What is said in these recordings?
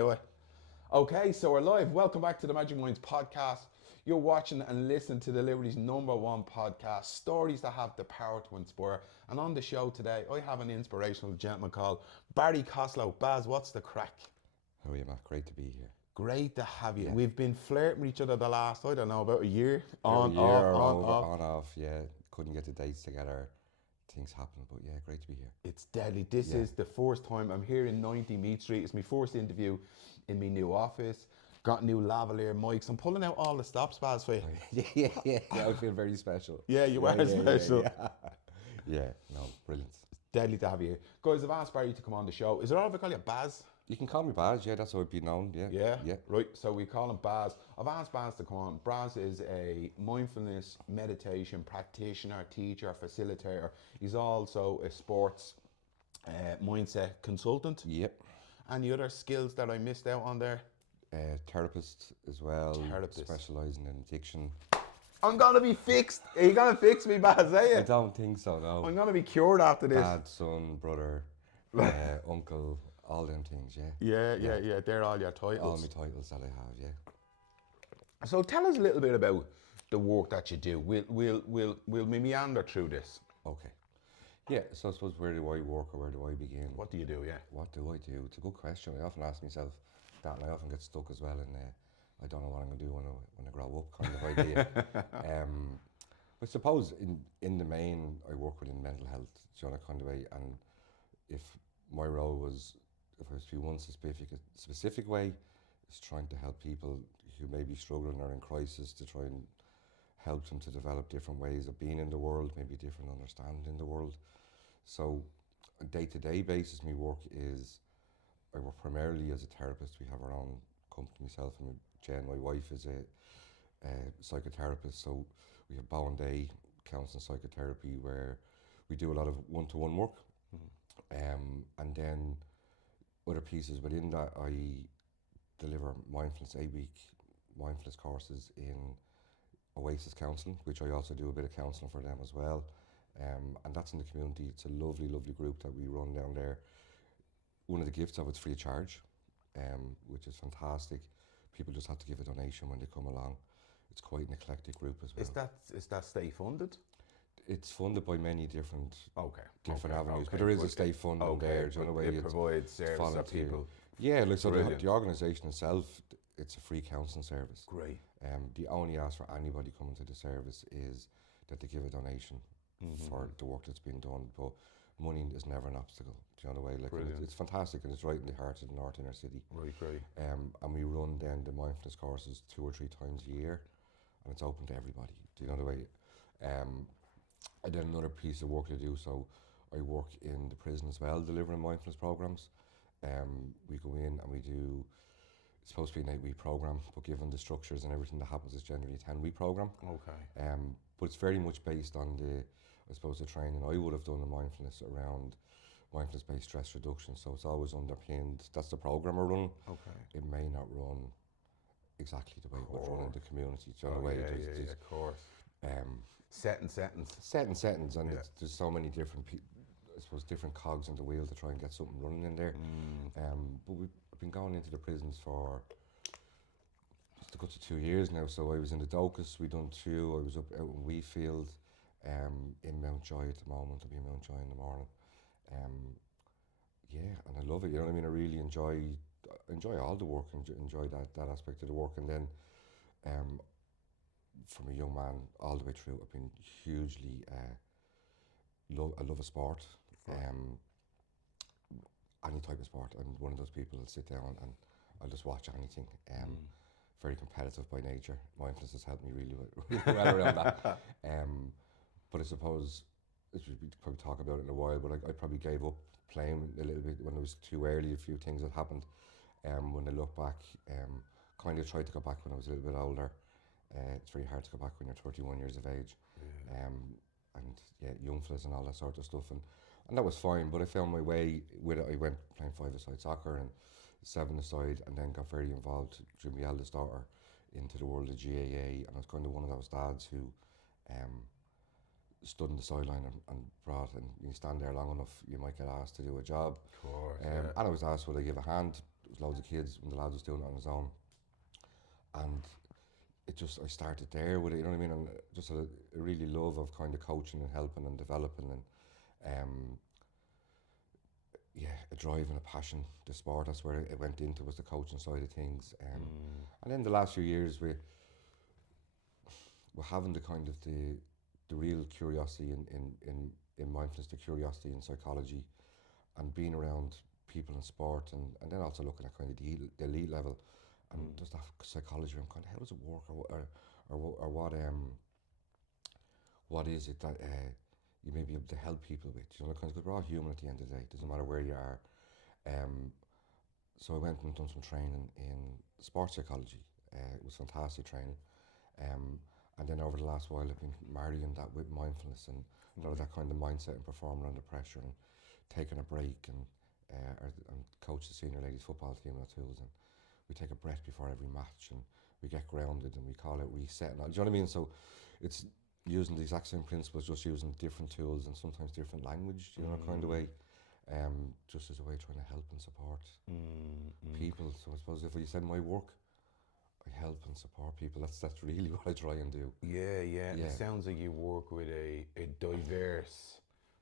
do it. Okay, so we're live. Welcome back to the Magic Minds podcast. You're watching and listening to the Liberty's #1 podcast, stories that have the power to inspire. And on the show today, I have an inspirational gentleman called Baz Costello. Baz, what's the crack? How are you, Matt? Great to be here. Great to have you. Yeah. We've been flirting with each other the last, I don't know, about a year. On, off. Yeah, couldn't get the dates together. Things happen, but yeah, great to be here. It's deadly. This is the first time I'm here in 90 Mead Street. It's my first interview in my new office. Got new lavalier mics. I'm pulling out all the stops, Baz, for you. Yeah, I feel very special. Yeah, you are special. Yeah, no, brilliant. Deadly to have you here. Guys, I've asked Barry to come on the show. Is it all right if I call you Baz? You can call me Baz, yeah, that's how I'd be known, yeah. Yeah. Right, so we call him Baz. I've asked Baz to come on. Baz is a mindfulness meditation practitioner, teacher, facilitator. He's also a sports mindset consultant. Yep. Any other skills that I missed out on there? Therapist as well, Therapist. specialising in addiction. I'm going to be fixed. Are you going to fix me, Baz, are you? I don't think so, no. I'm going to be cured after this. Dad, son, brother, uncle, all them things, Yeah. They're all your titles. All my titles that I have, yeah. So tell us a little bit about the work that you do. We'll meander through this. Okay. Yeah, so I suppose where do I work or where do I begin? What do you do, yeah? What do I do? It's a good question. I often ask myself that, and I often get stuck as well in I don't know what I'm going to do when I grow up kind of idea. I suppose in the main, I work within mental health, kind of way, and if my role was, if I was to be one specific way, is trying to help people who may be struggling or in crisis to try and help them to develop different ways of being in the world, maybe different understanding in the world. So, on a day-to-day basis, my work is, I work primarily as a therapist. We have our own company, myself and Jen, my wife, is a psychotherapist. So we have Bowen Day counselling psychotherapy where we do a lot of one-to-one work. And then other pieces within that, I deliver mindfulness, 8-week mindfulness courses in Oasis Counselling, which I also do a bit of counselling for them as well. And that's in the community. It's a lovely, lovely group that we run down there. One of the gifts of it's free of charge, which is fantastic. People just have to give a donation when they come along. It's quite an eclectic group as well. Is that state funded? It's funded by many different avenues, but there is a state funding there. Do you know, it provides service to people. Yeah, like so the organisation itself, it's a free counselling service. Great. The only ask for anybody coming to the service is that they give a donation for the work that's been done. But money is never an obstacle. Do you know the way? Like it's fantastic, and it's right in the heart of the North Inner City. Right. And we run then the mindfulness courses 2 or 3 times a year, and it's open to everybody. Do you know the way? And then another piece of work I do. So I work in the prison as well, delivering mindfulness programs. We go in and we do. It's supposed to be an 8-week program, but given the structures and everything that happens, it's generally a 10-week program. Okay. But it's very much based on the training I would have done in mindfulness around mindfulness-based stress reduction. So it's always underpinned. That's the program I run. Okay. It may not run exactly the way it would run in the community. Do you know the way? Yeah, of course. Set in settings. And there's so many different, different cogs in the wheel to try and get something running in there. But we've been going into the prisons for just a good 2 years now. So I was in the Docus, we done 2. I was out in Wheatfield, in Mountjoy at the moment. I'll be in Mountjoy in the morning. And I love it. You know what I mean? I really enjoy all the work, enjoy that aspect of the work. And then, from a young man all the way through, I've been hugely I love a sport. Any type of sport. I'm one of those people that sit down and I'll just watch anything. Very competitive by nature. Mindfulness has helped me really well around that. But I suppose, we probably talk about it in a while, but I probably gave up playing a little bit when it was too early. A few things that happened. When I look back, kind of tried to go back when I was a little bit older. It's very hard to go back when you're 31 years of age. Young fellas and all that sort of stuff. And that was fine, but I found my way with it. I went playing 5-a-side soccer and 7-a-side, and then got very involved through my eldest daughter into the world of GAA. And I was kind of one of those dads who stood on the sideline and you stand there long enough, you might get asked to do a job. Of course, And I was asked, would I give a hand? was loads of kids when the lad was doing it on his own, and I started there with it, you know what I mean, and just a really love of kind of coaching and helping and developing, and yeah, a drive and a passion. The sport, that's where it went into, was the coaching side of things, and then the last few years we're having the kind of the real curiosity in mindfulness, the curiosity in psychology, and being around people in sport, and then also looking at kind of the elite level, and does that psychology around kind of how does it work, or what is it that you may be able to help people with, you know, because we're all human at the end of the day. It doesn't matter where you are. So I went and done some training in sports psychology. It was fantastic training. And then over the last while, I've been marrying that with mindfulness and a lot of that kind of mindset and performing under pressure and taking a break, and coach the senior ladies football team and tools, and we take a breath before every match, and we get grounded, and we call it reset. And all, do you know what I mean? So it's using the exact same principles, just using different tools and sometimes different language, you know, kind of way, just as a way of trying to help and support people. So I suppose if you said my work, I help and support people. That's really what I try and do. Yeah. It sounds like you work with a diverse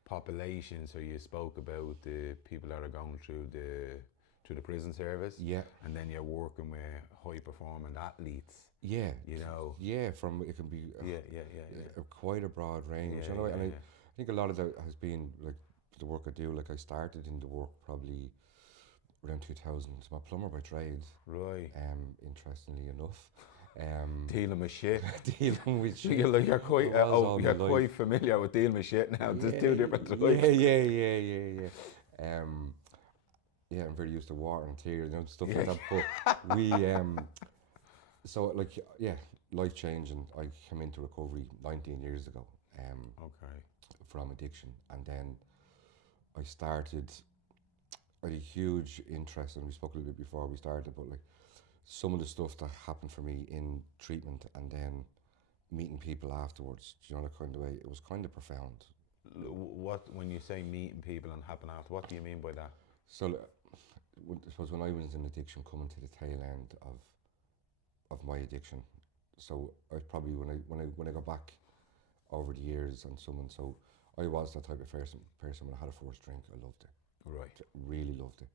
population. So you spoke about the people that are going through the prison service. Yeah. And then you're working with high performing athletes. Yeah. You know. Yeah, from it can be quite a broad range. Yeah, you know, yeah, and I yeah. think a lot of that has been like the work I do. Like I started in the work probably around 2000. I'm a plumber by trade. Right. Interestingly enough. Dealing with shit. Dealing with shit. You're quite Was all you're my life. quite familiar with dealing with shit now. There's two different types. Yeah. Yeah, I'm very used to water and tears, you know, stuff like that. But we, so like, yeah, life changing. I came into recovery 19 years ago. Okay. From addiction, and then I started. I had a huge interest, and we spoke a little bit before we started, but like some of the stuff that happened for me in treatment, and then meeting people afterwards. Do you know, the kind of way it was kind of profound. What, when you say meeting people and happen after, what do you mean by that? So I suppose when I was in addiction, coming to the tail end of my addiction, so I probably when I go back over the years and someone, so I was that type of person when I had a first drink, I loved it. Right. Really loved it.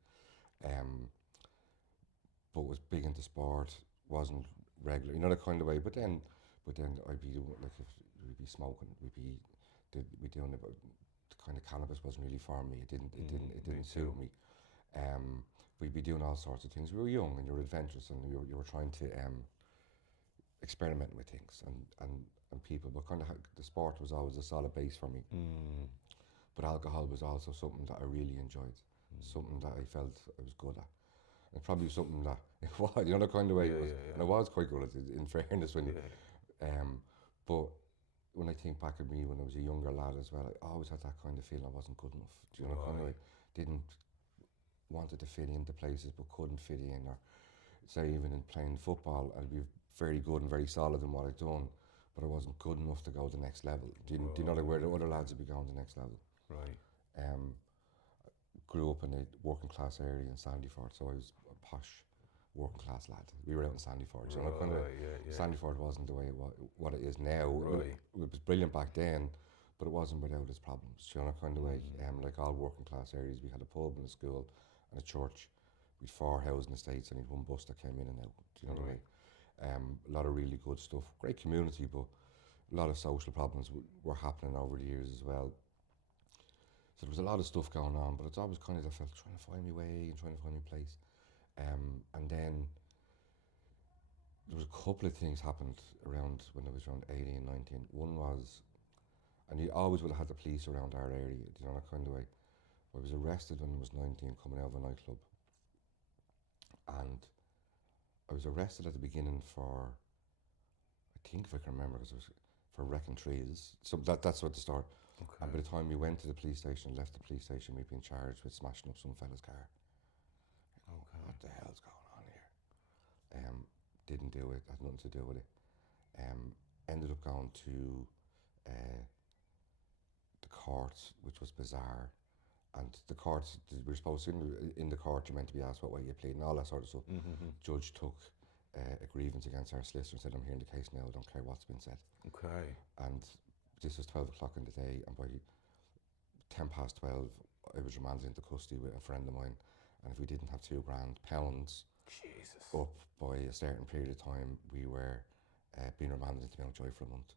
But was big into sport, wasn't regular, you know, the kind of way. But then I'd be doing, like, if we'd be smoking, we'd be doing it, but the kind of cannabis wasn't really for me. It didn't suit me. We'd be doing all sorts of things. We were young and you were adventurous, and you were trying to experiment with things and people. But kind of the sport was always a solid base for me. But alcohol was also something that I really enjoyed, something that I felt I was good at. And probably something that it was, you know, the kind of way it was. And I was quite good at it, in fairness, when but when I think back at me when I was a younger lad as well, I always had that kind of feeling I wasn't good enough. Do you know, kind of way, didn't wanted to fit into places but couldn't fit in, or say even in playing football, I'd be very good and very solid in what I'd done, but I wasn't good enough to go to the next level. Do you know, like, where the other lads would be going to the next level? Right. Grew up in a working class area in Sandyford, so I was a posh working class lad. We were out in Sandyford, you know, kind of. Sandyford wasn't the way what it is now. Right. It was brilliant back then, but it wasn't without its problems, you know, kind of way. Like all working class areas, we had a pub and a school and a church. We'd 4 housing estates and we'd one bus that came in and out. Do you know the way? A lot of really good stuff. Great community, but a lot of social problems were happening over the years as well. So there was a lot of stuff going on, but it's always kind of, I felt, trying to find my way and trying to find my place. And then there was a couple of things happened around when I was around 18, 19. One was, and you always would have had the police around our area, you know, that kind of way. I was arrested when I was 19, coming out of a nightclub. And I was arrested at the beginning for, I think if I can remember, because it was for wrecking trees. So that's what the start. Okay. And by the time we went to the police station, left the police station, we'd been charged with smashing up some fella's car. Okay. What the hell's going on here? Didn't do it, had nothing to do with it. Ended up going to the courts, which was bizarre. And the court, we were supposed to, in the court, you're meant to be asked what way you plead and all that sort of stuff. Judge took a grievance against our solicitor and said, I'm hearing the case now, I don't care what's been said. Okay. And this was 12 o'clock in the day, and by 10 past 12, I was remanded into custody with a friend of mine, and if we didn't have £2,000 Jesus. up by a certain period of time, we were being remanded into Mountjoy for a month.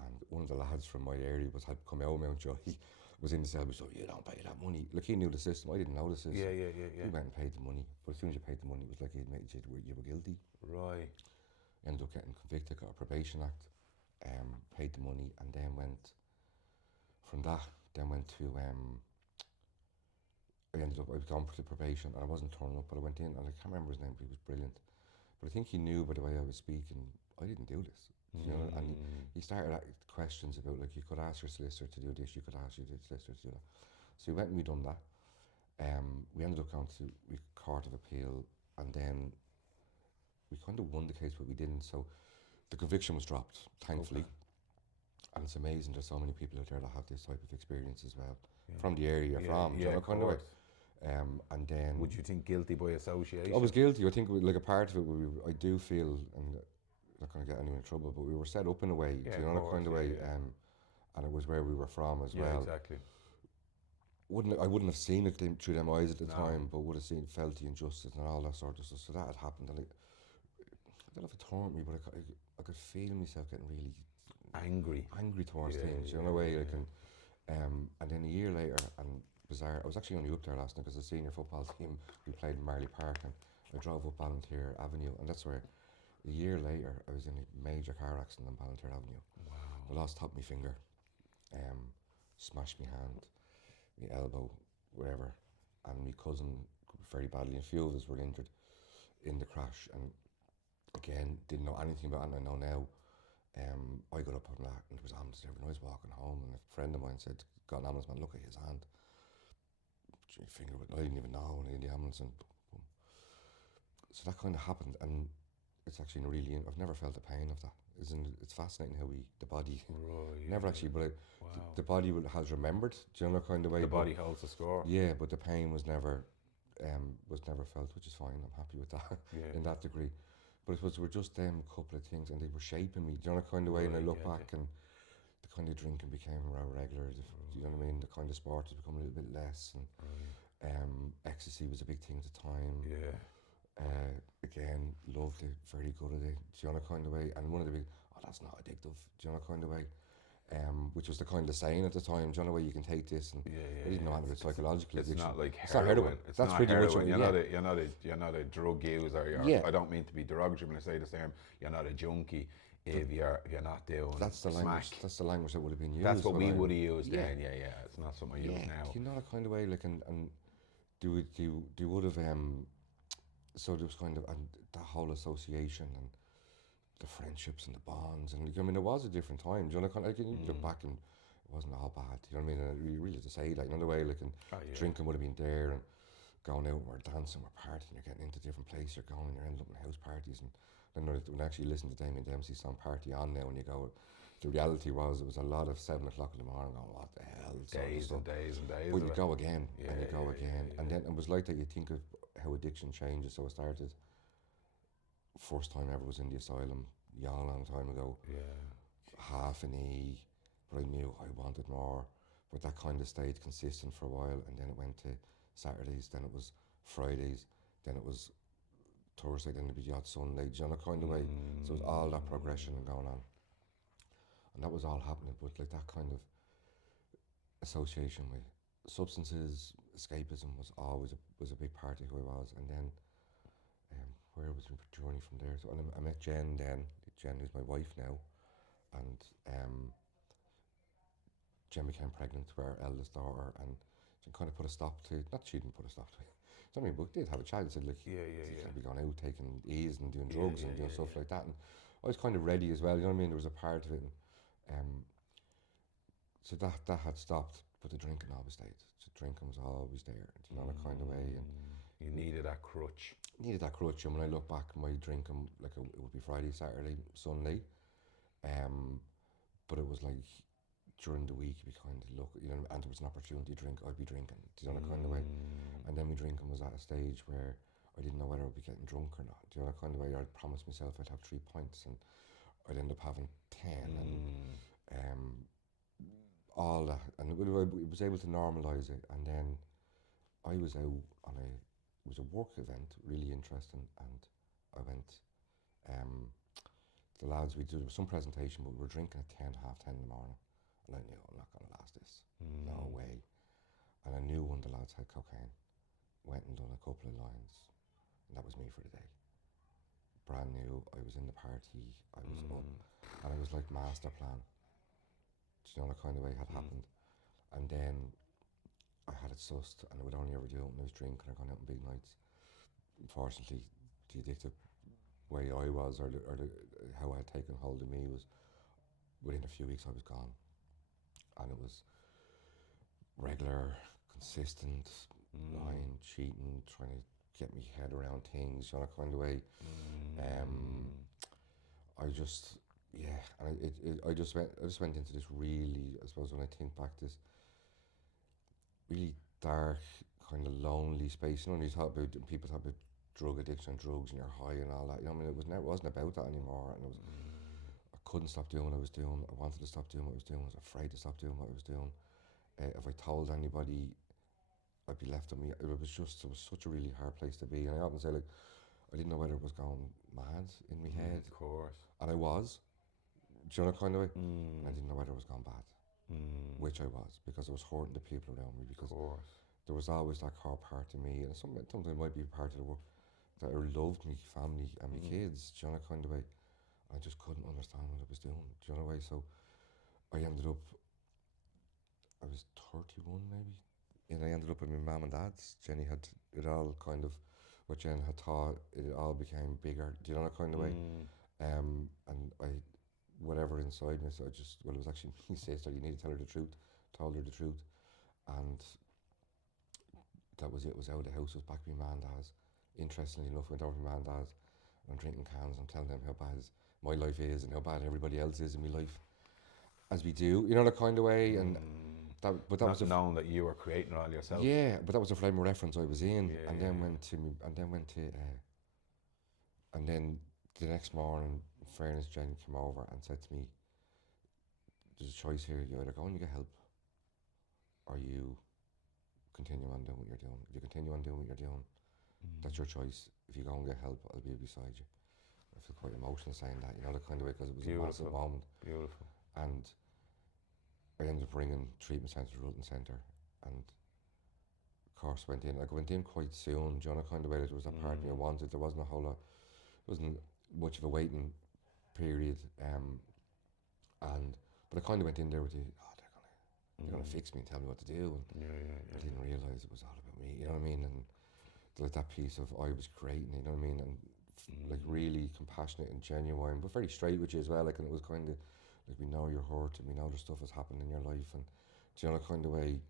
And one of the lads from my area had come out of Mountjoy, he was in the cell, so you don't pay that money. Like, he knew the system, I didn't know the system. Yeah. He went and paid the money, but as soon as you paid the money, it was like he admitted you were guilty. Right. Ended up getting convicted, got a probation act, paid the money, and then went from that. Then went to I was gone for the probation, and I wasn't turning up, but I went in, and I can't remember his name, but he was brilliant. But I think he knew by the way I was speaking, I didn't do this. You know, and he started questions about, like, you could ask your solicitor to do this, you could ask your solicitor to do that. So we went and we done that. We ended up going to Court of Appeal, and then we kind of won the case, but we didn't. So the conviction was dropped, thankfully. Okay. And it's amazing, there's so many people out there that have this type of experience as well, from the area you're from, you know, kind of way. And then, would you think guilty by association? I was guilty. I think, like, a part of it, I do feel, and not going to get anyone in trouble, but we were set up in a way, you know, kind of way, and it was where we were from as well. Exactly. I wouldn't have seen it through them eyes at the time, but would have felt the injustice and all that sort of stuff. So that had happened, and I don't know if it taught me, but I could feel myself getting really angry towards things, you know, way. Like, and then a year later, and bizarre, I was actually only up there last night because the senior football team, we played in Marley Park, and I drove up Ballantyre Avenue, and that's where, a year later, I was in a major car accident on Ballantyre Avenue. Wow. I lost top of my finger, smashed my hand, my elbow, wherever, and my cousin very badly, and a few of us were injured in the crash, and again, didn't know anything about it, and I know now. I got up on that, and there was ambulance there, and I was walking home, and a friend of mine said, got an ambulance, man, look at his hand. Finger, I didn't even know, and in the ambulance, and boom. So that kind of happened, and it's actually I've never felt the pain of that. It's fascinating how the body, never actually, but the body has remembered, do you know, kind of way. The body holds the score. Yeah, but the pain was never felt, which is fine. I'm happy with that in that degree. But it was were just them couple of things, and they were shaping me, do you know, kind of way. And I look back, and the kind of drinking became more regular. Do you know what I mean? The kind of sport has become a little bit less, and ecstasy was a big thing at the time. Yeah. Again, loved it, very good at it, do you know, kind of way. And one of the big, that's not addictive, do you know, kind of way. Which was the kind of saying at the time, do you know, way you can take this, and I didn't know anything psychologically. It's not like it's heroin. That's pretty much what you're not a drug user. I don't mean to be derogatory when I say the same. You're not a junkie if you're not doing. That's the language. That's the language that would have been used. That's what we would have used then. Yeah. It's not something you use now. You know, that kind of way, like, and they would have so there was kind of, and that whole association and the friendships and the bonds, and I mean, it was a different time. Do you know, kind of, like, you look back and it wasn't all bad. You know what I mean? And you really had to say, like, another way, like, and drinking would have been there, and going out and we're dancing, we're partying, you're getting into different places, you're going, you're ending up in house parties, and then when I actually listen to Damien Dempsey's song Party On now, and you go, the reality was it was a lot of 7 o'clock in the morning going, what the hell? Days and days and days. But you go again, and you go again, and then it was like that. You think of how addiction changes. So I started, first time ever was in the asylum, long time ago. Half an E, but I knew I wanted more. But that kind of stayed consistent for a while, and then it went to Saturdays, then it was Fridays, then it was Thursday, then it'd be the odd Sunday, you know, kind of way. So it was all that progression and going on. And that was all happening, but like that kind of association with substances, escapism was always was a big part of who I was. And then where was my journey from there? So I met Jen then. Jen is my wife now, and Jen became pregnant with our eldest daughter, and she kind of put a stop to, not she didn't put a stop to it, so I mean, but did have a child, said, like, you can't be going out taking E's and doing drugs and doing stuff like that. And I was kind of ready as well, you know what I mean? There was a part of it, and so that had stopped, but the drinking always stayed. So drinking was always there, you know, that kind of way. And you needed that crutch. And when I look back, my drinking, like, it would be Friday, Saturday, Sunday, but it was like during the week, you'd be kind of look, you know, and there was an opportunity to drink, I'd be drinking, do you know, the kind of way. And then my drinking was at a stage where I didn't know whether I'd be getting drunk or not, do you know, the kind of way. I'd promised myself I'd have 3 pints, and I'd end up having 10, and all that, and it was able to normalise it. And then I was out on it was a work event, really interesting, and I went, the lads, there was some presentation, but we were drinking at 10, half 10 in the morning, and I knew I'm not going to last this, no way. And I knew one of the lads had cocaine, went and done a couple of lines, and that was me for the day. Brand new, I was in the party, I was up, and it was like master plan. Do you know, the kind of way it had happened. And then I had it sussed, and I would only ever do it when I was drinking or going out on big nights. Unfortunately, the addictive way I was, or how I had taken hold of me, was within a few weeks I was gone. And it was regular, consistent, lying, cheating, trying to get me head around things, you know, that kind of way. I just, yeah, and I just went into this really, I suppose when I think back, this really dark, kind of lonely space. You know, when you talk about, people talk about drug addiction and drugs and you're high and all that, you know, I mean, it wasn't about that anymore. And I couldn't stop doing what I was doing. I wanted to stop doing what I was doing. I was afraid to stop doing what I was doing. If I told anybody, I'd be left on me. It was such a really hard place to be. And I often say, like, I didn't know whether it was going mad in my head. Of course. And I was. Do you know, kind of way? I didn't know whether it was going bad. Which I was, because I was hurting the people around me, because there was always that core part of me, and sometimes it might be a part of the work, that I loved me family and my kids, do you know, that kind of way. I just couldn't understand what I was doing, do you know, the way. So I ended up, I was 31 maybe, and I ended up with my mum and dad's. Jenny had it all kind of, what Jen had taught, it all became bigger, do you know, that kind of way. And I, whatever inside me, so I just, well, it was actually me sister, you need to tell her the truth, told her the truth. And that was it, was out of the house, was back with my man and dad's. Interestingly enough, went over to my man and dad's, and I'm drinking cans, and I'm telling them how bad my life is and how bad everybody else is in my life, as we do, you know, that kind of way. And that was knowing that you were creating it all yourself. Yeah, but that was the frame of reference I was in. Yeah, and then went to me, and then the next morning, in fairness, Jen came over and said to me, there's a choice here, you either go and you get help, or you continue on doing what you're doing. If you continue on doing what you're doing, that's your choice. If you go and get help, I'll be beside you. I feel quite emotional saying that, you know, the kind of way, because it was a massive moment. Beautiful. And I ended up bringing treatment centre to Rutland Centre, and of course went in. I went in quite soon, do you know, kind of way. There was that part of me I wanted. There wasn't a whole lot, wasn't much of a waiting period, but I kind of went in there with the, they're gonna fix me and tell me what to do, and I didn't realise it was all about me, you know what I mean. And like that piece of I was creating, you know what I mean, and like really compassionate and genuine, but very straight with you as well. Like, and it was kind of like, we know you're hurt and we know there's stuff has happened in your life, and do you know, kind of way,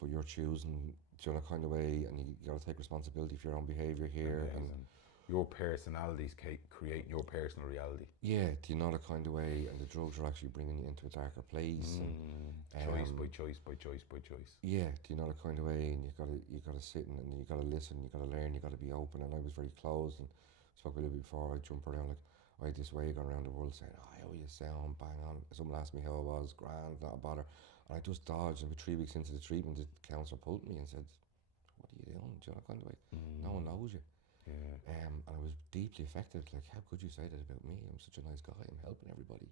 but you're choosing, do you know, kind of way, and you got to take responsibility for your own behaviour here. Amazing. And your personalities create your personal reality. Yeah, do you know, the kind of way, and the drugs are actually bringing you into a darker place. And, choice by choice by choice by choice. Yeah, do you know, the kind of way, and you gotta sit and you gotta listen, you gotta learn, you gotta be open. And I was very closed, and spoke a little bit before, I jump around, like I had this way going around the world saying, oh, how you sound, bang on. Someone asked me how I was, grand, not a bother. And I just dodged, and 3 weeks into the treatment, the counsellor pulled me and said, what are you doing? Do you know, kind of way? No one knows you. Yeah. And I was deeply affected. Like, how could you say that about me? I'm such a nice guy. I'm helping everybody.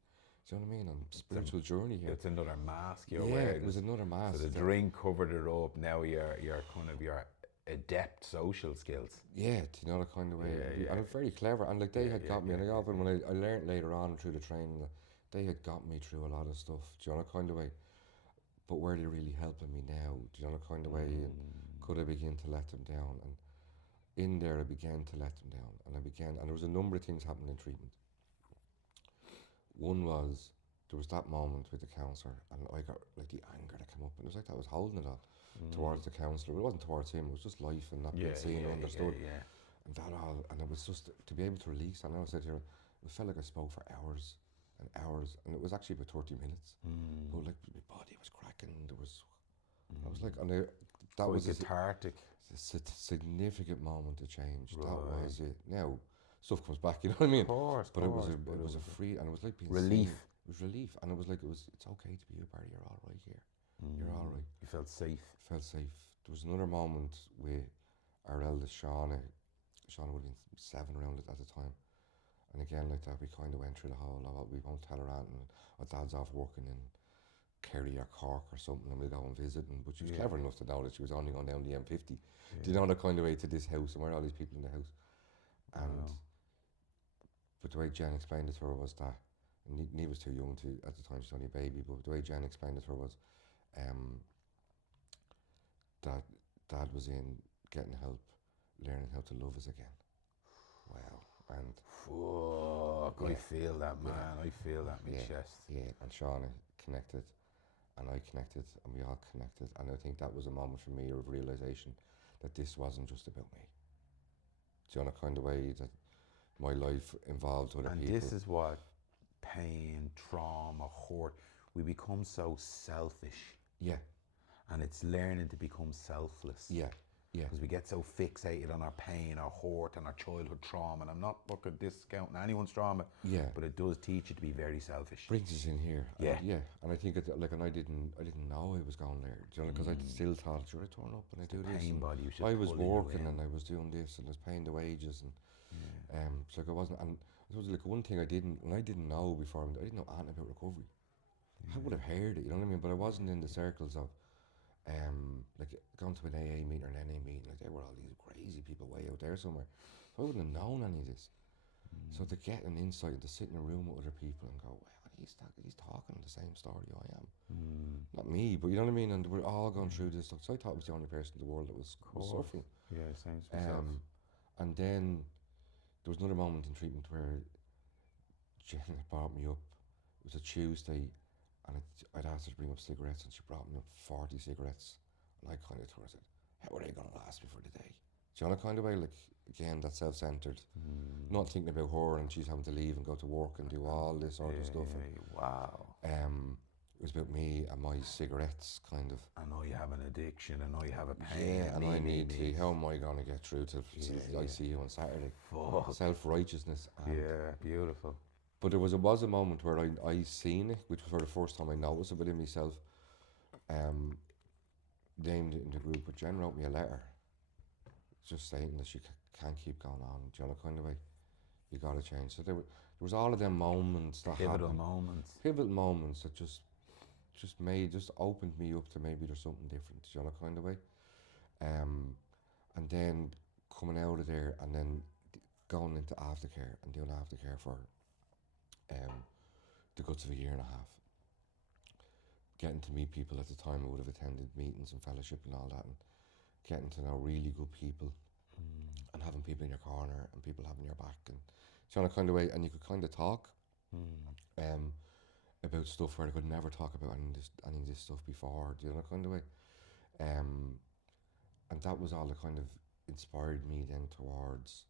Do you know what I mean? And spiritual journey here. It's another mask you're wearing. It was another mask. So the drink covered it up. Now you're kind of your adept social skills. Yeah, do you know, the kind of way. And I'm very clever. And like, they had got me. And I often, when I learned later on through the training, that they had got me through a lot of stuff. Do you know, the kind of way. But were they really helping me now? Do you know, the kind of way? And could I begin to let them down? And in there, I began to let them down, and there was a number of things happening in treatment. One was, there was that moment with the counsellor, and I got like the anger that came up, and it was like that I was holding it all towards the counsellor. It wasn't towards him, it was just life and not being seen or understood. And that all, and it was just to be able to release that. And I said here, it felt like I spoke for hours, and hours, and it was actually about 30 minutes. But like my body was cracking. I was like, and that Quite was cathartic. a significant moment of change. Right. That was it. Now stuff comes back, you know what I mean? Of course, But it was a free, and it was like being relief. seen. It was relief, and it was like it's okay to be a Barry. You're all right here. You're all right. You felt safe. Felt safe. There was another moment with our eldest Shannon. Shannon would have been 7 around it at the time. And again, like that, we kind of went through the whole of it. We won't tell her aunt, and our dad's off working in Kerry or Cork or something, and we'll go and visit. But she was clever enough to know that she was only going down the M50. Do you know, that kind of way to this house, and where are all these people in the house? And but the way Jen explained it to her was that, and Neve was too young to, at the time, she's only a baby, but the way Jen explained it to her was that Dad was in getting help, learning how to love us again. Wow. And I feel that, man. I feel that in my chest. Yeah, and Shauna connected, and I connected, and we all connected. And I think that was a moment for me of realisation that this wasn't just about me. Do you know, kind of way that my life involved other people. And this is what pain, trauma, hurt, we become so selfish. Yeah. And it's learning to become selfless. Yeah. Yeah. Because we get so fixated on our pain, our hurt, and our childhood trauma. And I'm not looking at discounting anyone's trauma. Yeah. But it does teach you to be very selfish. Brings us in here. Yeah. And, yeah. And I think and I didn't know I was going there. Do you know, because I still thought, should I turn up and I do this? Pain body. I was working and I was doing this and I was paying the wages and it's like I wasn't. And it was like one thing I didn't know before. I didn't know anything about recovery. I would have heard it, you know what I mean? But I wasn't in the circles of like going to an AA meeting or an NA meeting, like there were all these crazy people way out there somewhere. So I wouldn't have known any of this. So to get an insight, to sit in a room with other people and go, wow, he's talking the same story I am. Not me, but you know what I mean? And we're all going through this stuff. So I thought I was the only person in the world that was suffering. Yeah, same as myself. And then there was another moment in treatment where Jen brought me up. It was a Tuesday, and I'd asked her to bring up cigarettes, and she brought me up 40 cigarettes. And I kind of told her, I said, how are they going to last me for the day? Do you know, kind of way, like, again, that self-centered, not thinking about her and she's having to leave and go to work and do all this sort of stuff. Wow. It was about me and my cigarettes, kind of. I know you have an addiction, I know you have a pain. Yeah, and I need to, how am I going to get through till I see you on Saturday? Self-righteousness. Yeah, beautiful. But there was a moment where I seen it, which was for the first time I noticed it within myself. Named it in the group, but Jen wrote me a letter just stating that she can't keep going on, do you know, kind of way. You got to change. So there was all of them moments that Pivotal moments that just opened me up to maybe there's something different, do you know, kind of way. And then coming out of there and then going into aftercare and doing aftercare for the guts of a year and a half. Getting to meet people at the time I would have attended meetings and fellowship and all that, and getting to know really good people and having people in your corner and people having your back, and you know, kind of way, and you could kind of talk about stuff where I could never talk about any of this stuff before, do you know, kind of way. And that was all that kind of inspired me then towards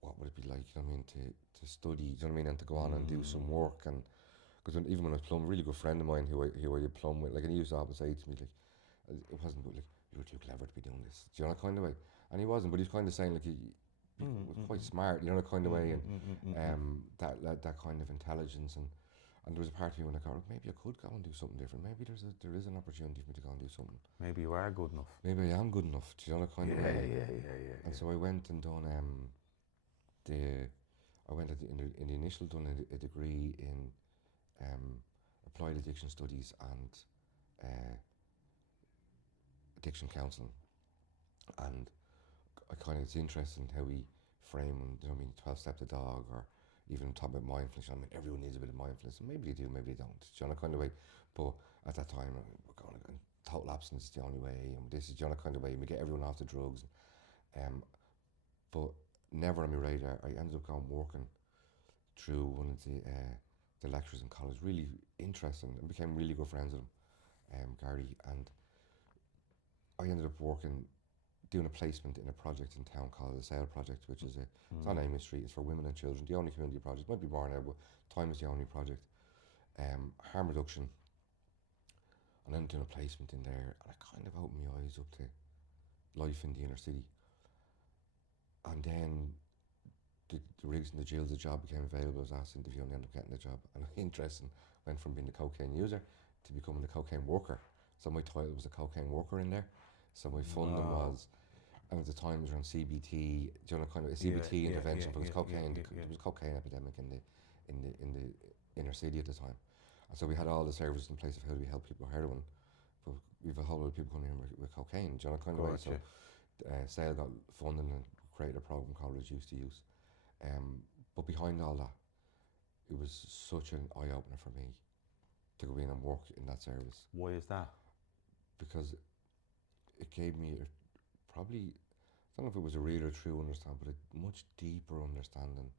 what would it be like, you know what I mean, to study, you know what I mean, and to go on and do some work. And because even when I was plumbing, a really good friend of mine who I plumb with, like, and he used to always say to me, like, it wasn't like, you're too clever to be doing this, do you know, kind of way. And he wasn't, but he was kind of saying, like, he was quite smart, you know, kind of way, and that kind of intelligence. And there was a part of me when I thought, maybe I could go and do something different. Maybe there is an opportunity for me to go and do something. Maybe you are good enough. Maybe I am good enough, do you know, kind of way. Yeah. And so I went and done in the initial done a degree in applied addiction studies and addiction counselling, and it's interesting how we frame, you know, 12 Step the Dog, or even talk about mindfulness. I mean, everyone needs a bit of mindfulness, and maybe they do, maybe they don't, you know, kind of way. But at that time, we're going, total abstinence is the only way, and this is, you know, kind of way, and we get everyone off the drugs. But never on my radar. I ended up going working through one of the lecturers in college, really interesting, and became really good friends with him, Gary. And I ended up working doing a placement in a project in town called the Sale Project, which is it's on Amy Street. It's for women and children. The only community project, might be more now, but time is the only project. Harm reduction, and then doing a placement in there, and I kind of opened my eyes up to life in the inner city. And then the reason the Jill's job became available, I was asked to interview and ended up getting the job. And interesting, went from being a cocaine user to becoming a cocaine worker. So my title was a cocaine worker in there. So my funding was, and at the time it was around CBT, do you know, kind of a CBT intervention because cocaine, there was a cocaine epidemic in the inner city at the time. And so we had all the services in place of how do we help people with heroin, but we've a whole lot of people coming in with cocaine, do you know, kind of way. So Sale got funding and created a program called Reduce to Use. But behind all that, it was such an eye-opener for me to go in and work in that service. Why is that? Because it gave me probably, I don't know if it was a real or true understanding, but a much deeper understanding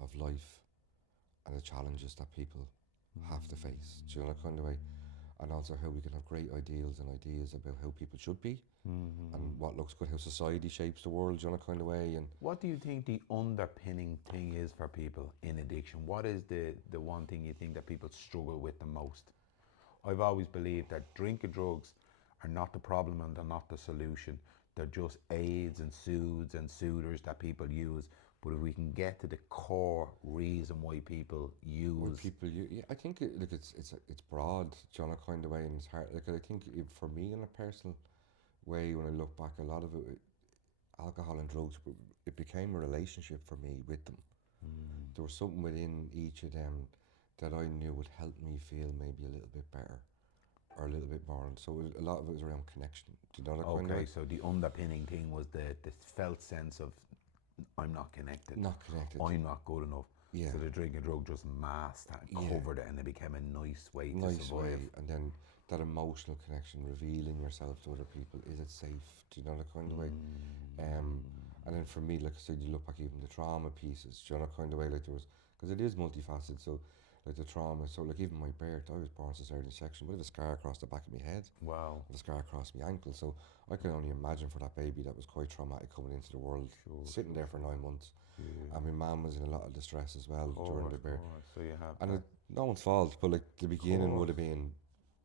of life and the challenges that people have to face, do you know, kind of way. And also how we can have great ideals and ideas about how people should be and what looks good, how society shapes the world, do you know, kind of way. And what do you think the underpinning thing is for people in addiction? What is the one thing you think that people struggle with the most? I've always believed that drink and drugs are not the problem and they're not the solution. They're just aids and soothes and soothers that people use. But if we can get to the core reason why people use, I think it's broad, do you know, kind of way, and it's hard. Like I think for me in a personal way, when I look back, a lot of it, alcohol and drugs, it became a relationship for me with them. There was something within each of them that I knew would help me feel maybe a little bit better or a little bit more. And so a lot of it was around connection. Do you know that kind of way? So the underpinning thing was the felt sense of I'm not connected. Not connected. I'm not good enough. Yeah. So the drink and drug just masked and covered it, and it became a nice way to survive. And then that emotional connection, revealing yourself to other people. Is it safe? Do you know that kind of way? And then for me, like I said, you look back even the trauma pieces, do you know that kind of way? Like there was, because it is multifaceted. So like the trauma, so like even my birth, I was born cesarean section, but I have a scar across the back of my head. Wow. I have a scar across my ankle. So I can only imagine for that baby that was quite traumatic coming into the world, sitting there for 9 months. Yeah. And my mum was in a lot of distress as well during the birth. So you have, and no one's fault, but like the beginning would have been,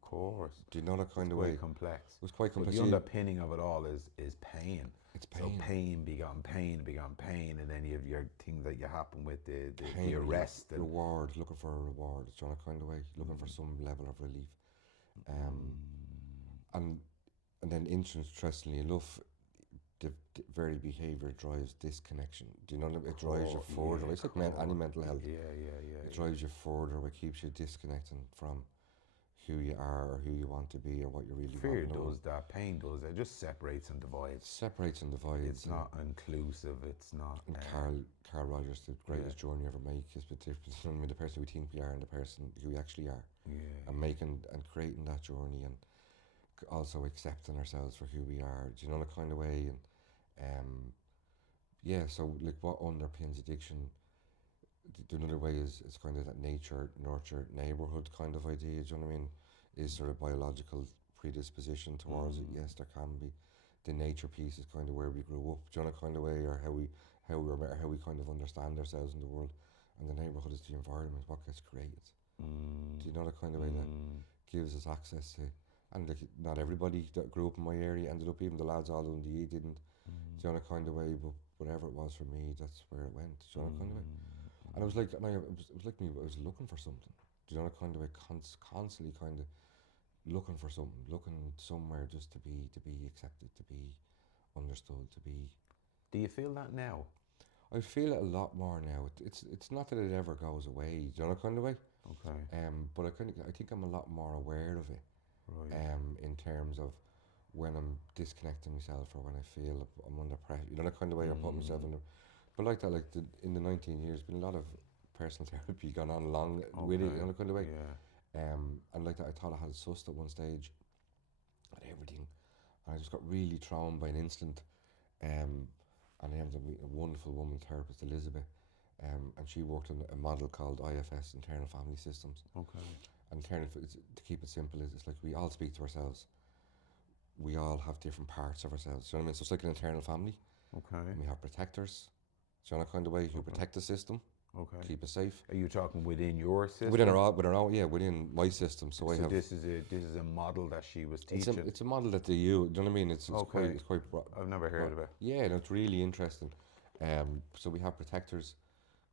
of course. Do you know that kind of way? Complex. It was quite complex. But the underpinning of it all is pain. It's pain. So pain began pain, and then you have your things that you happen with the arrest. And reward, looking for a reward. Do you know that kind of way? Looking for some level of relief. And then interestingly enough, the very behaviour drives disconnection. Do you know what I mean? It drives you further. It's like any mental health. It drives you further, it keeps you disconnecting from who you are or who you want to be or what you really want. Fear does that, pain does that. It just separates and divides. It's not inclusive, it's not. And Carl Rogers, the greatest journey ever make is the difference between the person we think we are and the person who we actually are. And making and creating that journey and also accepting ourselves for who we are. Do you know the kind of way? And so like what underpins addiction, another way is kind of that nature, nurture, neighbourhood kind of idea, do you know what I mean? Is there a biological predisposition towards it? Yes, there can be. The nature piece is kind of where we grew up, do you know kind of way, or how we kind of understand ourselves in the world. And the neighbourhood is the environment, what gets created. Do you know the kind of way that gives us access to, and like, not everybody that grew up in my area ended up, even the lads all on the E didn't, do you know the kind of way, but whatever it was for me, that's where it went, do you know kind of way. And it was like, it was like me, I was looking for something. Do you know, kind of way, constantly kind of looking for something, looking somewhere just to be accepted, to be understood, to be. Do you feel that now? I feel it a lot more now. It's not that it ever goes away. Do you know, kind of way. Okay. But I think I'm a lot more aware of it. Right. In terms of when I'm disconnecting myself or when I feel I'm under pressure. You know, the kind of way I put myself in. But like that, like in the 19 years, been a lot of personal therapy gone on along with it, in a kind of way. And like that, I thought I had it sussed at one stage, at everything, and I just got really thrown by an incident. And I ended up meeting a wonderful woman therapist, Elizabeth, and she worked on a model called IFS, Internal Family Systems. Okay. And to keep it simple, it's like we all speak to ourselves. we all have different parts of ourselves. Do you know what I mean? So it's like an internal family. Okay. And we have protectors. Do you know, kind of way who protect the system, Okay. keep it safe. Are you talking within your system? Within within my system. So I So have. this is a model that she was teaching. It's a model that they use. Do you know what I mean? It's Okay. quite. I've never heard of it. Yeah, and it's really interesting. So we have protectors,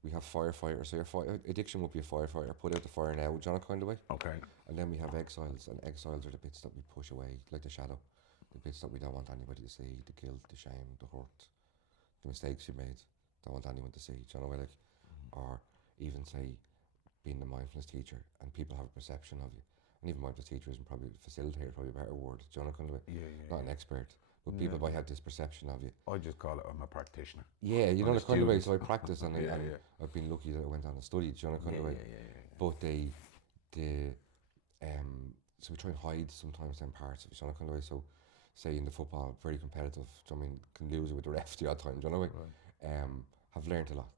we have firefighters. So your addiction would be a firefighter. Put out the fire now, do you know, kind of way. Okay. And then we have exiles, and exiles are the bits that we push away, like the shadow, the bits that we don't want anybody to see, the guilt, the shame, the hurt, the mistakes you made. Don't want anyone to see. Do you know, like, or even say, being the mindfulness teacher, and people have a perception of you. And even mindfulness teacher isn't probably facilitator, probably a better word. Do you know, kind of way. Not an expert, but people might have this perception of you. I just call it, I'm a practitioner. Yeah, you know, the kind of way. So I practice, and, Yeah, I've been lucky that I went on and studied. Do you know, kind of way. But so we try and hide sometimes them parts of it. Do you know, kind of way. So, say in the football, very competitive. Do you know what I mean, can lose it with the ref the odd time. Do you know what I mean? Have learned a lot,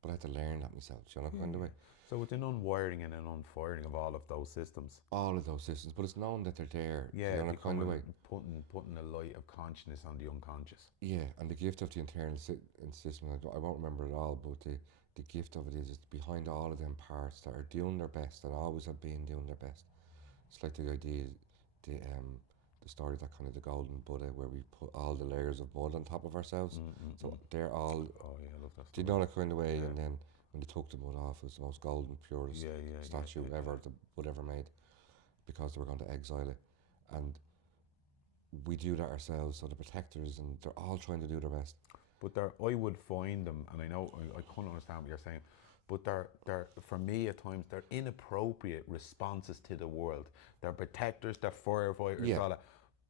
but I had to learn that myself. Do you know, kind of way. So it's an unwiring and an unfiring of all of those systems. All of those systems, but it's known that they're there. Yeah, you know, kind of way. Putting a light of consciousness on the unconscious. Yeah, and the gift of the internal system, I won't remember it all, but the gift of it is behind all of them parts that are doing their best and always have been doing their best. It's like the idea, the story of that kind of the golden Buddha, where we put all the layers of mud on top of ourselves. So they're all. Oh yeah, look, that's. Do you know that kind of way? And then when they took the mud off, it was the most golden, purest statue ever the Buddha ever made, because they were going to exile it, and we do that ourselves. So the protectors, and they're all trying to do their best. But I would find them, and I know I couldn't understand what you're saying, but they're for me at times they're inappropriate responses to the world. They're protectors, they're firefighters, all that.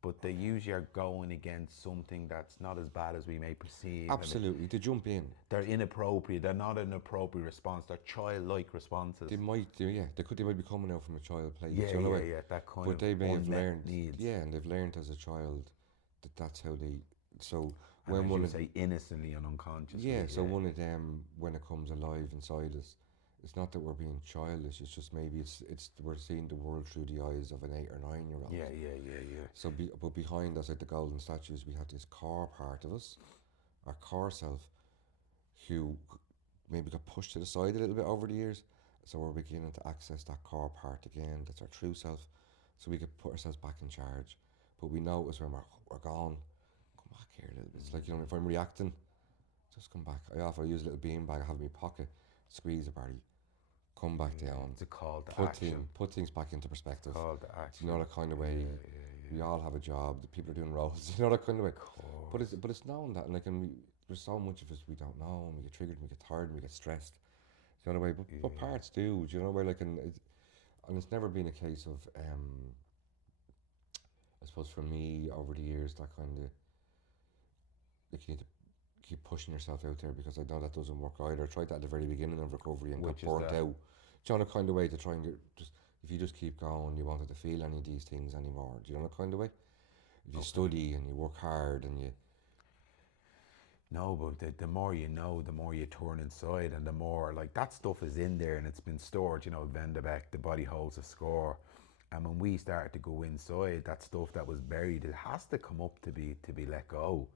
But they usually are going against something that's not as bad as we may perceive. Absolutely, they jump in. They're inappropriate. They're not an appropriate response. They're childlike responses. They might do, They might be coming out from a child place. Yeah, you know that kind but of they may have learned. needs. Yeah, and they've learned as a child that's how they. So and when one you say innocently and unconsciously. Yeah, so one of them, when it comes alive inside us, it's not that we're being childish. It's just maybe it's we're seeing the world through the eyes of an 8 or 9 year old. Yeah. So, but behind us, like the golden statues, we have this core part of us, our core self, who maybe got pushed to the side a little bit over the years. So we're beginning to access that core part again. That's our true self. So we could put ourselves back in charge. But we notice when we're gone, come back here a little bit. It's like, you know, if I'm reacting, just come back. I often use a little beanbag I have in my pocket, squeeze a barry, come back down. It's a call to action. Put things back into perspective. Call to action. You know, that kind of way. We all have a job. The people are doing roles. You know, that kind of way. But it's known that, and like, and there's so much of us we don't know, and we get triggered, and we get tired, and we get stressed. You know, the way. But parts do. You know, where like, and it's never been a case of. I suppose for me over the years, that kind of, like, you need to keep pushing yourself out there, because I know that doesn't work either. I tried that at the very beginning of recovery and got burnt out. Do you know, the kind of way to try and get if you just keep going, you wanted to feel any of these things anymore. Do you know, the kind of way? If you study and you work hard and you. No, but the more you know, the more you turn inside, and the more, like, that stuff is in there and it's been stored. You know, Vendebeck, the body holds a score. And when we start to go inside, that stuff that was buried, it has to come up to be let go.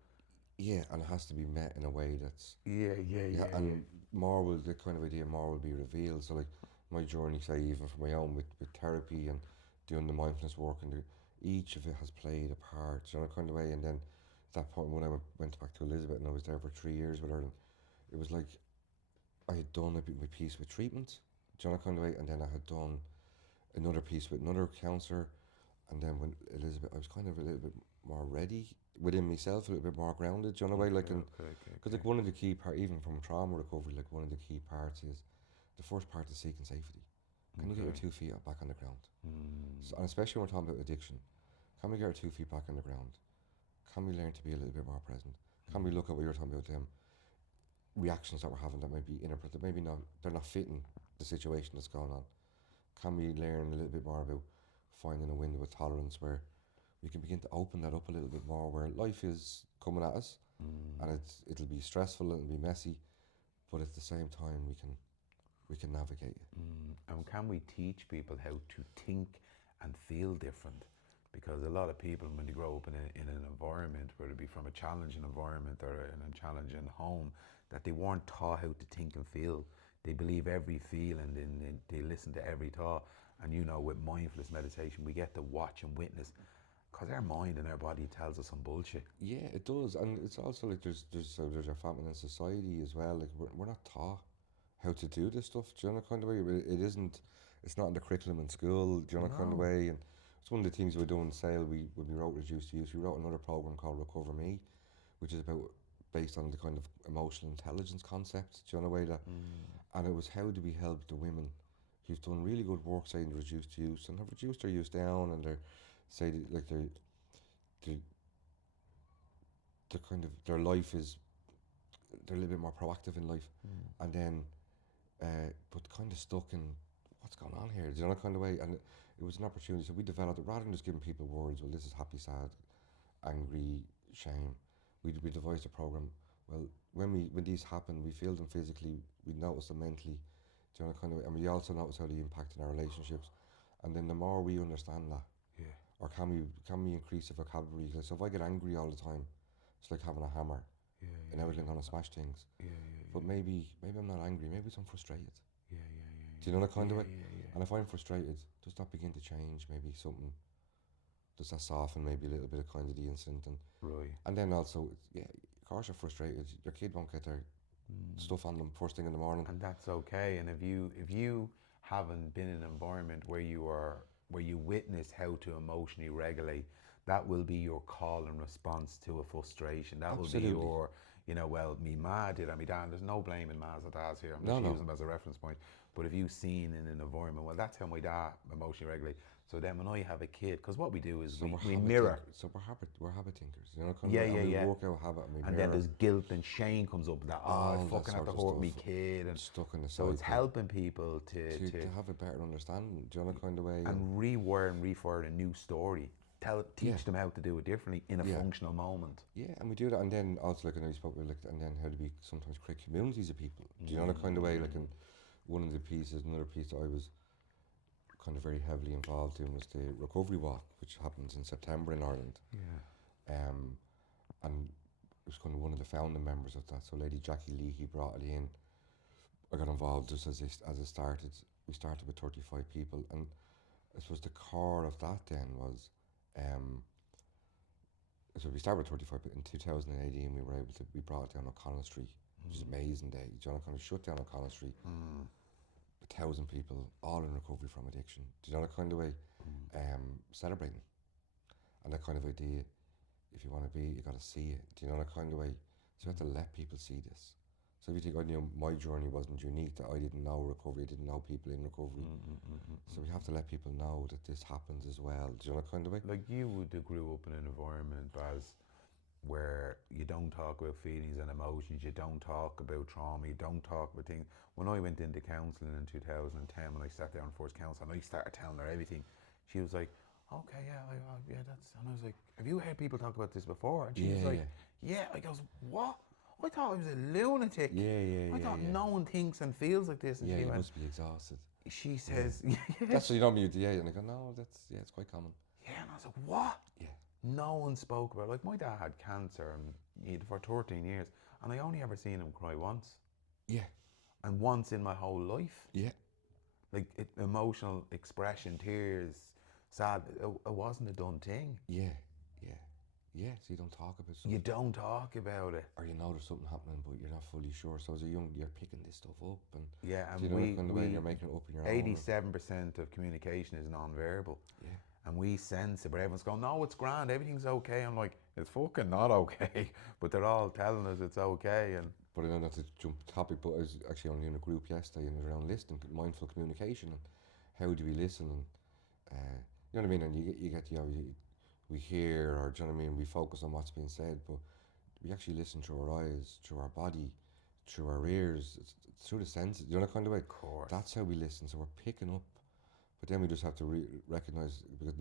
Yeah, and it has to be met in a way that's. Yeah. And more will, the kind of idea, more will be revealed. So, like, my journey, say, even for my own with therapy and doing the mindfulness work, and each of it has played a part, you know, kind of way. And then at that point, when I went back to Elizabeth, and I was there for 3 years with her, and it was like I had done my piece with treatment, you know, kind of way, and then I had done another piece with another counsellor, and then when Elizabeth, I was kind of a little bit more ready within myself, a little bit more grounded, you know, way, like, because like one of the key part, even from trauma recovery, like one of the key parts is the first part is seeking safety. Can you get your 2 feet back on the ground? So, and especially when we're talking about addiction, can we get our 2 feet back on the ground? Can we learn to be a little bit more present? Can we look at what you're talking about, them reactions that we're having that might be inappropriate, maybe not, they're not fitting the situation that's going on? Can we learn a little bit more about finding a window of tolerance where we can begin to open that up a little bit more, where life is coming at us, and it'll be stressful, it'll be messy, but at the same time we can navigate it. And can we teach people how to think and feel different? because a lot of people, when they grow up in an environment, whether it be from a challenging environment or in a challenging home, that they weren't taught how to think and feel. They believe every feeling, and they listen to every thought. And you know, with mindfulness meditation, we get to watch and witness, because our mind and our body tells us some bullshit. Yeah, it does, and it's also like there's a feminine society as well. Like we're not taught how to do this stuff. Do you know, kind of way? It isn't. It's not in the curriculum in school. Do you know, kind of No. way? And it's one of the things we do in SAIL. When we wrote Reduce to Use, we wrote another program called Recover Me, which is about based on the kind of emotional intelligence concept. Do you know, way that? And it was how do we help the women who've done really good work, say in Reduce to Use, and have reduced their use down, and they're kind of their life is they're a little bit more proactive in life, and then but kind of stuck in what's going on here. Do you know, kind of way? And it was an opportunity. So we developed it rather than just giving people words. Well, this is happy, sad, angry, shame. We devised a program. Well, when these happen, we feel them physically. We notice them mentally. Do you know, kind of way? And we also notice how they impact in our relationships. And then the more we understand that, Yeah. or can we increase the vocabulary? Like, so if I get angry all the time, it's like having a hammer. Yeah. And everything gonna smash things. Yeah. But maybe I'm not angry. Maybe I'm frustrated. Yeah. Do you know that kind of way? Yeah. And if I'm frustrated, does that begin to change? Maybe something. Does that soften maybe a little bit of kind of the incident? Right. And then also, yeah, of course you're frustrated. Your kid won't get their stuff on them first thing in the morning. And that's okay. And if you haven't been in an environment where you witness how to emotionally regulate, that will be your call and response to a frustration. That Absolutely. will be your, well, me ma did, and me dad. There's no blaming mas or dads here. I'm No, just no. using them as a reference point. But if you've seen in an environment, well, that's how my dad emotionally regulate. So then when I have a kid, because what we do is we mirror. We're habit thinkers. You know, kind Yeah, of, yeah, and we yeah. work out habit and we And mirror. then there's guilt and shame comes up that I All that fucking have to sort of hurt me stuff. kid, and Stuck in the so it's cycle. helping people to have a better understanding. Do you know, kind of way? and rewire and refire a new story. Teach Yeah. them how to do it differently in a Yeah. functional moment. Yeah, and we do that, and then also like I know you spoke about like, and then how do we sometimes create communities of people? Do you know that kind of way? Like, in one of the pieces, another piece that I was kind of very heavily involved in was the recovery walk, which happens in September in Ireland. Yeah. And it was kind of one of the founding members of that. So Lady Jackie Leahy brought it in. I got involved just as it started. We started with 35 people, and I suppose the core of that then was. So we started with 35, but in 2018 we brought it down O'Connell Street, which is an amazing day. John kind of shut down O'Connell Street, 1,000 people, all in recovery from addiction. Do you know that kind of way? Celebrating. And that kind of idea, if you want to be, you got to see it. Do you know that kind of way? So you have to let people see this. So if you think, I knew my journey wasn't unique, that I didn't know recovery, I didn't know people in recovery. So we have to let people know that this happens as well. Do you know that kind of way? Like you would have grew up in an environment, Baz, where you don't talk about feelings and emotions, you don't talk about trauma, you don't talk about things. When I went into counselling in 2010, when I sat down for first counsel and I started telling her everything, she was like, okay, yeah, that's, and I was like, have you heard people talk about this before? And she was like, yeah. I goes, what? I thought I was a lunatic. I thought no one thinks and feels like this. And Yeah, she you went, must be exhausted. she says, That's what you know me, and I go, no, it's quite common. yeah, and I was like, what? Yeah. No one spoke about it. Like my dad had cancer and for 13 years, and I only ever seen him cry once. Yeah. And once in my whole life. Yeah. Like emotional expression, tears, sad. It wasn't a done thing. Yeah, so you don't talk about something. You don't talk about it. Or you know there's something happening, but you're not fully sure. So as a young, you're picking this stuff up, and yeah, and you know, kind of way you're making it up in your 87% of communication is non-verbal. Yeah. And we sense it, but everyone's going, no, it's grand, everything's okay. I'm like, it's fucking not okay. But they're all telling us it's okay. And but I know not to jump topic, but I was actually only in a group yesterday and around listening, mindful communication, and how do we listen, and you know what I mean. And you get we hear, or do you know what I mean, we focus on what's being said, but we actually listen through our eyes, through our body, through our ears, it's through the senses. You know that kind of way. Of course. That's how we listen. So we're picking up, but then we just have to recognize, because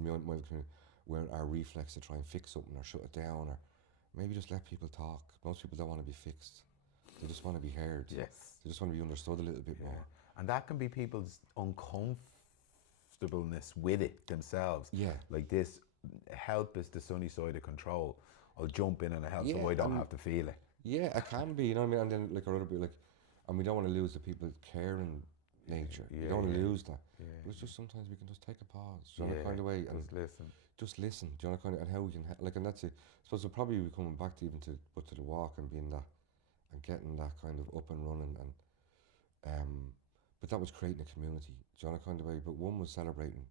where our reflex to try and fix something or shut it down, or maybe just let people talk. Most people don't want to be fixed. They just want to be heard. Yes. They just want to be understood a little bit more. And that can be people's uncomfortableness with it themselves. Yeah. Like this, help is the sunny side of control. I'll jump in and I help so Yeah, I don't and have to feel it. yeah, it can be, you know what I mean? And then like a little bit like, and we don't want to lose the people caring nature. We Yeah, don't want to yeah, lose that. yeah, But it's just sometimes we can just take a pause, do you know, yeah. kind of way, and Just listen. just listen, do you know, kind of, and how we can like, and that's it. I suppose we'll probably be coming back to even to the walk and being that and getting that kind of up and running and but that was creating a community, do you know, kind of way. But one was celebrating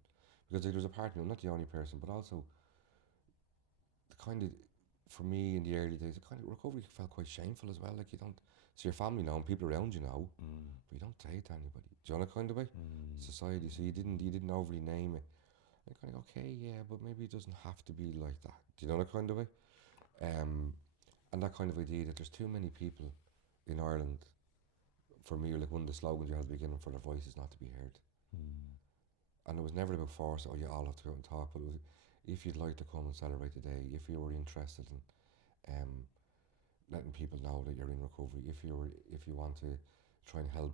because like, there was a part of me, I'm not the only person, but also the kind of for me in the early days, the kind of recovery felt quite shameful as well. Like you don't, so your family know and people around you know, but you don't say it to anybody. Do you know, kind of way? Society, so you didn't overly name it. And kind of okay, yeah, but maybe it doesn't have to be like that. Do you know that kind of way? And that kind of idea that there's too many people in Ireland. For me, like one of the slogans you had at the beginning, for their voices not to be heard. And it was never about force, oh, you all have to go out and talk, but it was, if you'd like to come and celebrate the day, if you were interested in letting people know that you're in recovery, if you want to try and help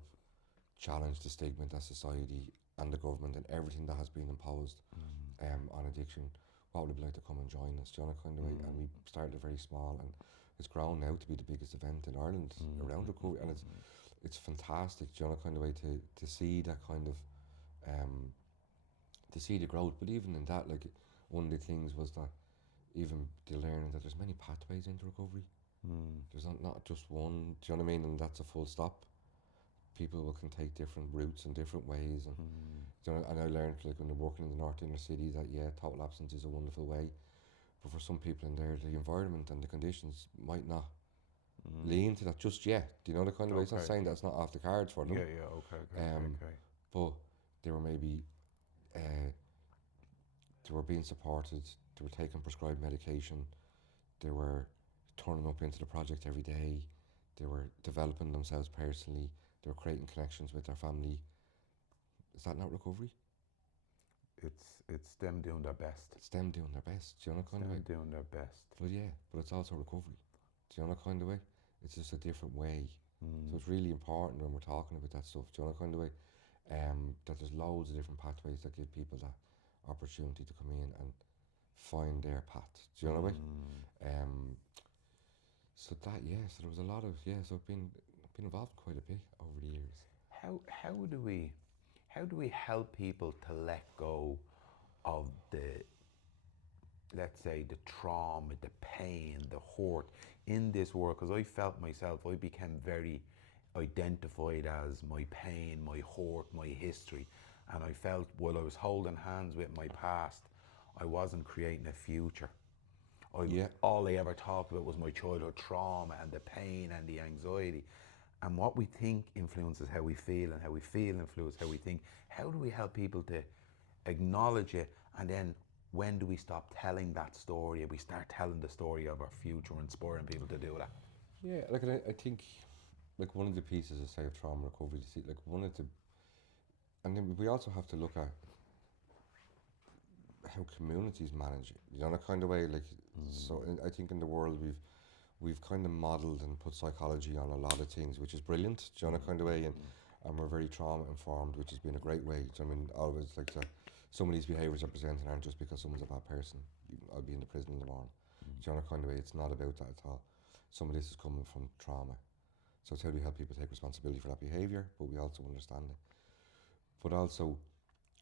challenge the stigma that society and the government and everything that has been imposed on addiction, what would it be like to come and join us, do you know, kind of way? And we started very small, and it's grown now to be the biggest event in Ireland around recovery, and it's fantastic, do you know, kind of way to see that kind of to see the growth. But even in that, like one of the things was that even the learning that there's many pathways into recovery. There's not just one, do you know what I mean? And that's a full stop. People can take different routes in different ways, and you know, and I learned like when you're working in the north inner city that yeah, total absence is a wonderful way, but for some people in there, the environment and the conditions might not lean to that just yet. Do you know the kind of way? It's not Okay. saying that it's not off the cards for them, Yeah, yeah, okay. but they were maybe they were being supported. They were taking prescribed medication. They were turning up into the project every day. They were developing themselves personally. They were creating connections with their family. Is that not recovery? It's them doing their best. It's them doing their best. Do you know It's kind of way? them doing their best. But yeah, but it's also recovery. Do you know kind of way? It's just a different way. So it's really important when we're talking about that stuff. Do you know kind of way? That there's loads of different pathways that give people that opportunity to come in and find their path. Do you know what I mean? So that so there was a lot of so I've been involved quite a bit over the years. How do we help people to let go of the, let's say, the trauma, the pain, the hurt in this world? Because I felt myself, I became very identified as my pain, my hurt, my history, and I felt while I was holding hands with my past, I wasn't creating a future. All I ever talked about was my childhood trauma and the pain and the anxiety. And what we think influences how we feel, and how we feel influences how we think. How do we help people to acknowledge it, and then when do we stop telling that story and we start telling the story of our future, inspiring people to do that? Yeah, like I think like one of the pieces I say of trauma recovery to see like one of the, and then we also have to look at how communities manage it. You know, that kind of way. Like, so I think in the world we've kind of modelled and put psychology on a lot of things, which is brilliant. Do you know, that kind of way, and we're very trauma informed, which has been a great way. So, I mean, always like some of these behaviours are presented aren't just because someone's a bad person. I'll be in the prison in the morning. Do you know, that kind of way. It's not about that at all. Some of this is coming from trauma. So it's how do we help people take responsibility for that behaviour, but we also understand it. But also,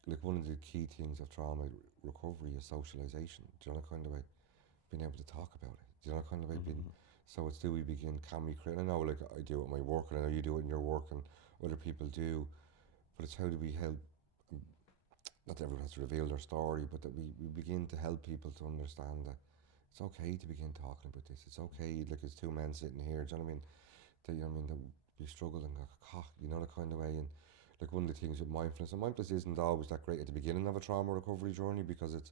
like one of the key things of trauma recovery is socialization. Do you know, that kind of way, being able to talk about it. Do you know, that kind of way, being. So it's do we begin? Can we create? I know, like I do it in my work, and I know you do it in your work, and other people do. But it's how do we help? Not that everyone has to reveal their story, but that we begin to help people to understand that it's okay to begin talking about this. It's okay, like it's two men sitting here. Do you know what I mean? That you know what I mean, that we struggle and go, you know, the kind of way. And like one of the things with mindfulness, and mindfulness isn't always that great at the beginning of a trauma recovery journey because it's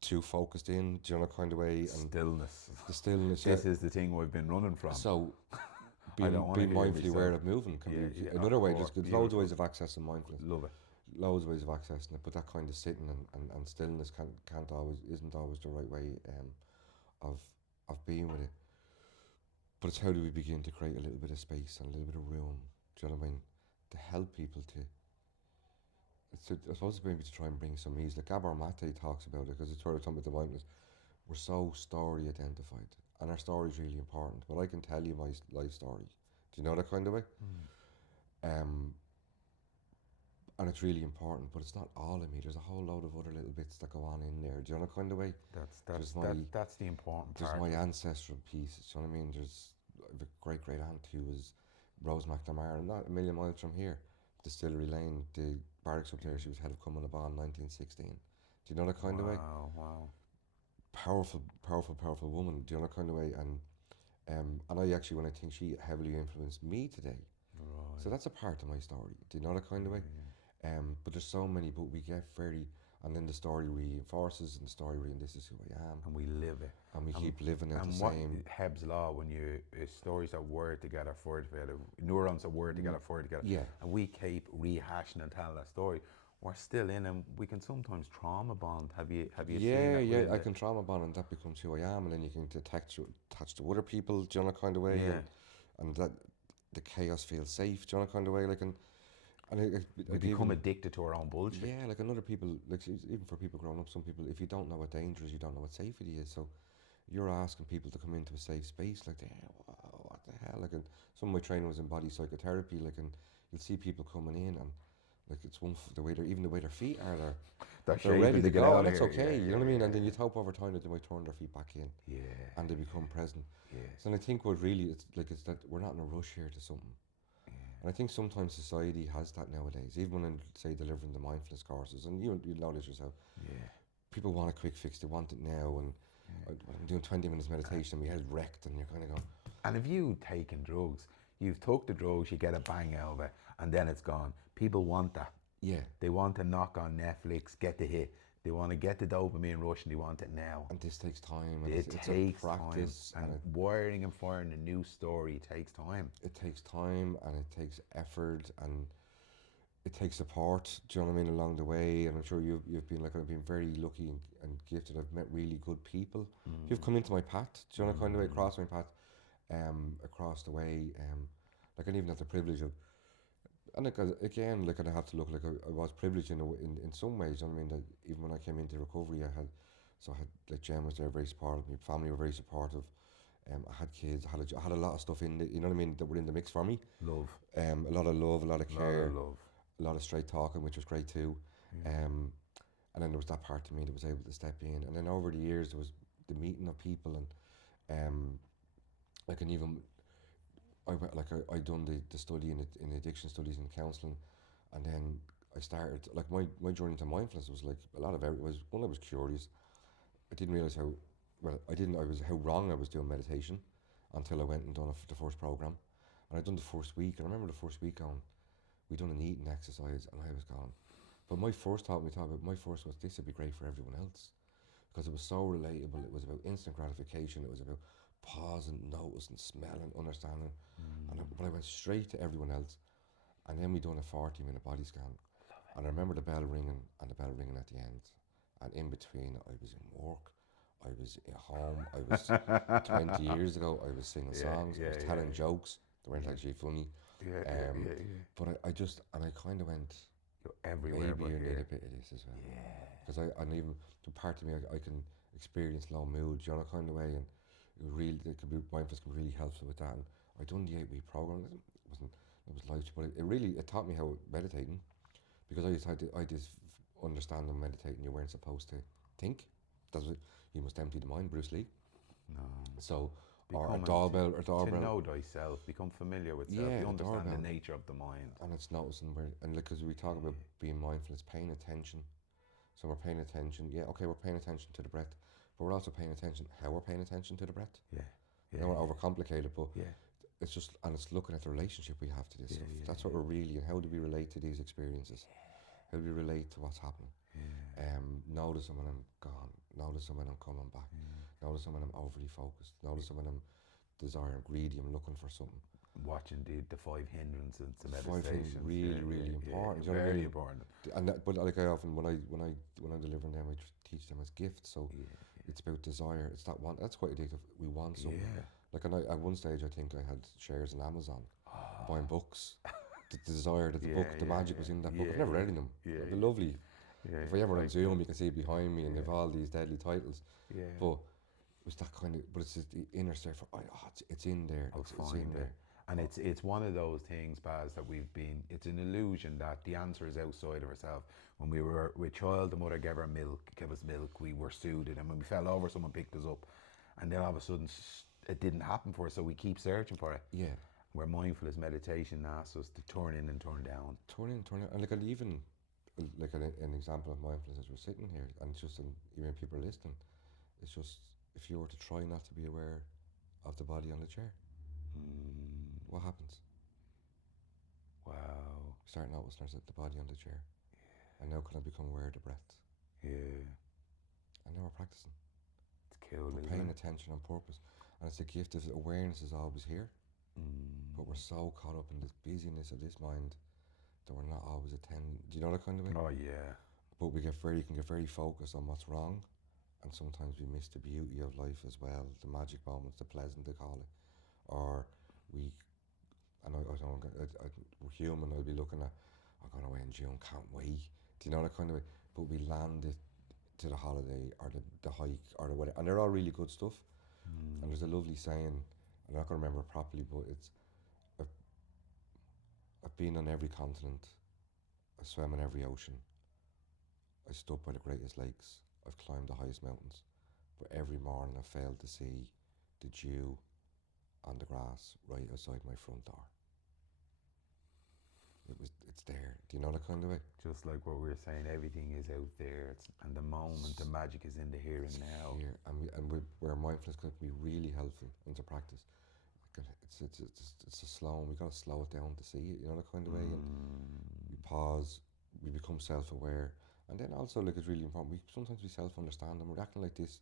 too focused in, do you know, kind of way, and Stillness. the stillness. This is the thing we've been running from. So I don't wanna being hear mindfully myself. aware of moving can Yeah, be yeah, another way. There's beautiful. loads of ways of accessing mindfulness. Love it. Loads of ways of accessing it, but that kind of sitting and stillness isn't always the right way of being with it. But it's how do we begin to create a little bit of space and a little bit of room, do you know what I mean, to help people to I suppose it's maybe to try and bring some ease. Like Gabor Mate talks about it, because it's where we're talking about the mindfulness. We're so story identified, and our story is really important. But I can tell you my life story. Do you know that kind of way? Um, and it's really important, but it's not all of me. There's a whole load of other little bits that go on in there. Do you know that kind of way? That's the important part. There's my ancestral piece. Do you know what I mean? There's a great aunt who was Rose McNamara, not a million miles from here, Distillery Lane, the barracks up there. She was head of Cumulaban 1916. Do you know that kind of way? Wow. Powerful woman. Do you know that kind of way? And I actually, when I think she heavily influenced me today. Right. So that's a part of my story. Do you know that kind of way? But there's so many, but we get very, and then the story reinforces, and the story this is who I am, And we live it. and we keep living it the And what same. Hebb's law, when stories are word together, forward together, neurons are word together, forward together. Yeah. And we keep rehashing and telling that story. We're still in, and we can sometimes trauma bond. Have you seen that? Yeah. I can trauma bond, and that becomes who I am, and then you can attach to other people, do you know, kind of way, and that the chaos feels safe, do you know, kind of way, like, and we become addicted to our own bullshit. Yeah, like, and other people, like, even for people growing up, some people, if you don't know what danger is, you don't know what safety is. So you're asking people to come into a safe space, like, what the hell? Like, and some of my training was in body psychotherapy, like, and you'll see people coming in, and like, it's the way their feet are, they're ready to go, and that's okay, you know what I mean? And then you'd hope over time that they might turn their feet back in, and they become present. So, and I think what really it's that we're not in a rush here to something. And I think sometimes society has that nowadays, even when I'm, say, delivering the mindfulness courses, and you know this yourself. People want a quick fix, they want it now, and I'm doing 20 minutes meditation, and my head's wrecked, and you're kind of going. And if you've taken drugs, you've took the drugs, you get a bang out of it, and then it's gone. People want that. Yeah. They want to knock on Netflix, get the hit. They want to get the dopamine rush, and they want it now. And this takes time. And it it's takes a practice. Time. And wiring and firing a new story takes time. It takes time, and it takes effort, and it takes support, do you know what I mean, along the way. And I'm sure you've been, like, I've been very lucky and gifted. I've met really good people. You've come into my path, do you know, kind of way, across my path, across the way. Like, I even have the privilege of, and like, again, like, I have to look like I was privileged in some ways. You know what I mean? That even when I came into recovery, I had like, Jen was there, very supportive. My family were very supportive. I had kids. I had a lot of stuff in you know what I mean, that were in the mix for me. Love. A lot of love, a lot of care, a lot of straight talking, which was great too. And then there was that part of me that was able to step in. And then over the years, there was the meeting of people, and like, and even. I done the study in addiction studies and counselling, and then I started, like, my journey to mindfulness was like a lot of it was, one, I was curious. I didn't realise how wrong I was doing meditation until I went and done the first program, and I'd done the first week, and I remember the first week we done an eating exercise, and I was gone. But my first was this would be great for everyone else, because it was so relatable. It was about instant gratification. It was about pausing, noticing, smelling, understanding. But I went straight to everyone else. And then we done a 40-minute body scan. And I remember the bell ringing, and the bell ringing at the end. And in between, I was in work, I was at home, I was 20 years ago, I was singing songs, I was telling jokes. They weren't actually funny. But I kind of went, you're everywhere, maybe you need a bit of this as well. Because and even the part of me, I can experience low mood, you know, kind of way, and mindfulness can be really helpful with that. And I done the 8-week program. It was life, but it taught me how meditating, because I just understand that meditating, you weren't supposed to think. That's what you must empty the mind, Bruce Lee. No. So, or a doorbell. To know thyself, become familiar with self, you understand the nature of the mind. And it's noticing because we talk about being mindful, it's paying attention. So we're paying attention. Yeah, okay, we're paying attention to the breath, but we're also paying attention how we're paying attention to the breath. You know, we're overcomplicated, but it's just, and it's looking at the relationship we have to this stuff. That's what we're really, and how do we relate to these experiences? How do we relate to what's happening? Noticing when I'm gone, noticing when I'm coming back, noticing when I'm overly focused, noticing when I'm greedy, I'm looking for something. Watching the 5 hindrances to meditation. 5 things really important. You know very what I mean? important. And but like, I often, when I'm delivering them, I teach them as gifts. So it's about desire. It's that one. That's quite addictive. We want something. Like, at one stage, I think I had shares in Amazon, buying books. the desire that the book, the magic was in that book. I've never read in them. Yeah, They're lovely. yeah. If I ever on like Zoom, you can see it behind me, and they've all these deadly titles. yeah. But it was that kind of, but it's just the inner surfer. It's in there. It's in there. And it's one of those things, Baz, that it's an illusion that the answer is outside of ourselves. When we were a child, the mother gave us milk, we were soothed, and when we fell over, someone picked us up. And then all of a sudden, it didn't happen for us, so we keep searching for it. Yeah. Where mindfulness meditation asks us to turn in and turn down. Turn in, turn out. And like, even like an example of mindfulness as we're sitting here, and just even people are listening, it's just, if you were to try not to be aware of the body on the chair, what happens? Wow. Start noticing the body on the chair. And now can I become aware of the breath? Yeah. And now we're practicing. It's cool, We're paying attention on purpose. And it's the gift of awareness is always here. But we're so caught up in this busyness of this mind that we're not always attending. Do you know that kind of way? Oh, yeah. But we can get very focused on what's wrong. And sometimes we miss the beauty of life as well, the magic moments, the pleasant, they call it. Or we're human, I'll be looking at, I'm going away in June, can't wait. Do you know that kind of way? But we land it to the holiday or the hike or the whatever. And they're all really good stuff. And there's a lovely saying, I'm not going to remember it properly, but it's, I've been on every continent, I swam in every ocean, I stood by the greatest lakes, I've climbed the highest mountains, but every morning I failed to see the dew on the grass right outside my front door. It's there. Do you know that kind of way? Just like what we were saying, everything is out there, and the moment, the magic is in the here and now. Here, where mindfulness can be really helpful into practice. It's a slow, we gotta slow it down to see it. You know that kind of way, and we pause, we become self-aware, and then also, like, it's really important. Sometimes we self-understand, and we're acting like this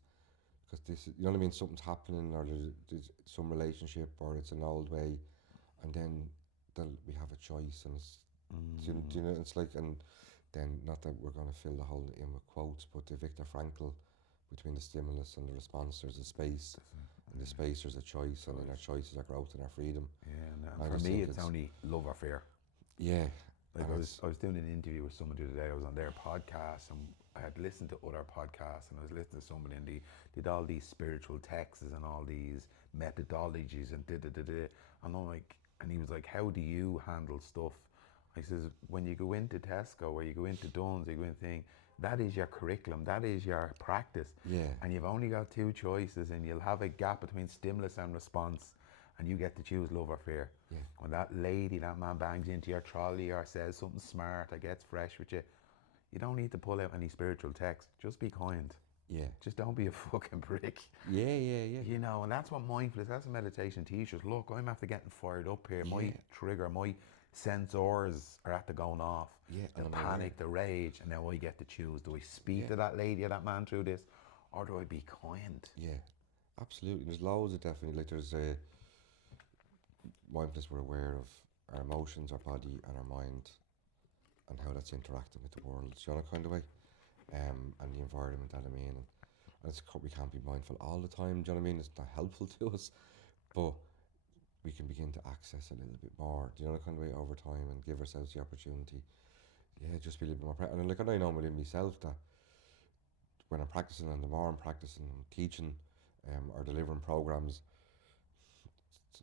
because this, you know what I mean? Something's happening, or there's some relationship, or it's an old way, and then we have a choice, and it's, do you know, it's like, and then, not that we're going to fill the whole in with quotes, but the Viktor Frankl, between the stimulus and the response, there's a space, and the space there's a choice, and in our choice is our growth and our freedom. Yeah, and for me, it's only love or fear. Yeah. Like, I was doing an interview with someone the other day. I was on their podcast, and I had listened to other podcasts, and I was listening to somebody, and they did all these spiritual texts and all these methodologies and and I'm like, and he was like, how do you handle stuff? I says, when you go into Tesco or you go into Dunn's, you go into thing, that is your curriculum, that is your practice. Yeah. And you've only got two choices, and you'll have a gap between stimulus and response, and you get to choose love or fear. Yeah. When that man bangs into your trolley or says something smart or gets fresh with you, you don't need to pull out any spiritual text. Just be kind. Yeah. Just don't be a fucking prick. Yeah. You know, and that's what mindfulness, that's what meditation teaches. Look, I'm after getting fired up here. My trigger, my sensors are after going off. Yeah. The panic, the rage, and now I get to choose. Do I speak to that lady or that man through this, or do I be kind? Yeah, absolutely. There's loads of definitely, like, there's mindfulness, we're aware of our emotions, our body, and our mind, and how that's interacting with the world, you know, kind of way, and the environment that I'm in. And we can't be mindful all the time, do you know what I mean? It's not helpful to us, but we can begin to access a little bit more, do you know, kind of way, over time, and give ourselves the opportunity. Yeah, just be a little bit more and like, I know within myself that when I'm practicing, and the more I'm practicing and teaching, or delivering programs,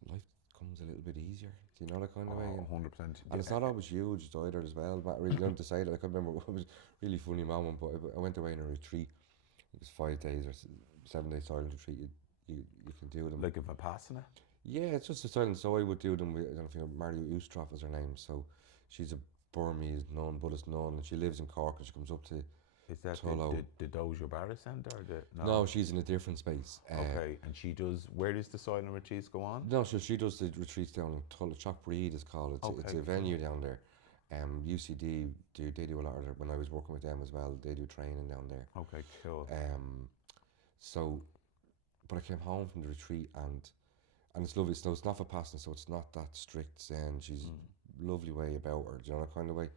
life comes a little bit easier. Do you know that kind of way? 100%. And it's not always huge either as well. But I really don't decide it. I can remember it was a really funny moment, but I went away in a retreat. It was 5 days or 7 days silent retreat. You can do them. Like a Vipassana? Yeah, it's just a silent. So I would do them with, I don't know if you know, Mario Ustroff is her name. So she's a Burmese nun, Buddhist nun, and she lives in Cork, and she comes up to Is that Tullow. the Dojo Barra Centre? No, she's in a different space. Okay, and she does, where does the silent retreats go on? No, so she does the retreats down in Tullow. Chalk Breed is called. It's a venue down there. UCD, they do a lot of it. When I was working with them as well, they do training down there. Okay, cool. So, but I came home from the retreat, and it's lovely. So it's not for passing, so it's not that strict Zen. She's lovely way about her, do you know, that kind of way.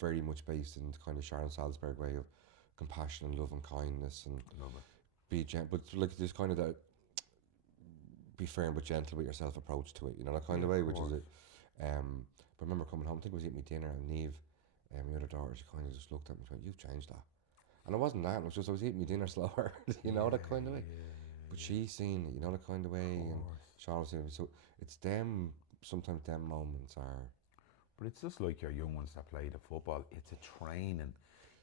Very much based in the kind of Sharon Salzberg way of compassion and love and kindness, and be gentle, but like there's kind of that be firm but gentle with yourself approach to it, you know, that kind of way, which is it. But I remember coming home, I think I was eating my dinner, and Neve, my other daughter, she kind of just looked at me and went, "You've changed that." And it wasn't that, it was just I was eating my dinner slower, you know, that kind of way. But she's seen it, you know, that kind of way, and Sean was saying, so it's them, sometimes them moments are... But it's just like your young ones that play the football. It's a training.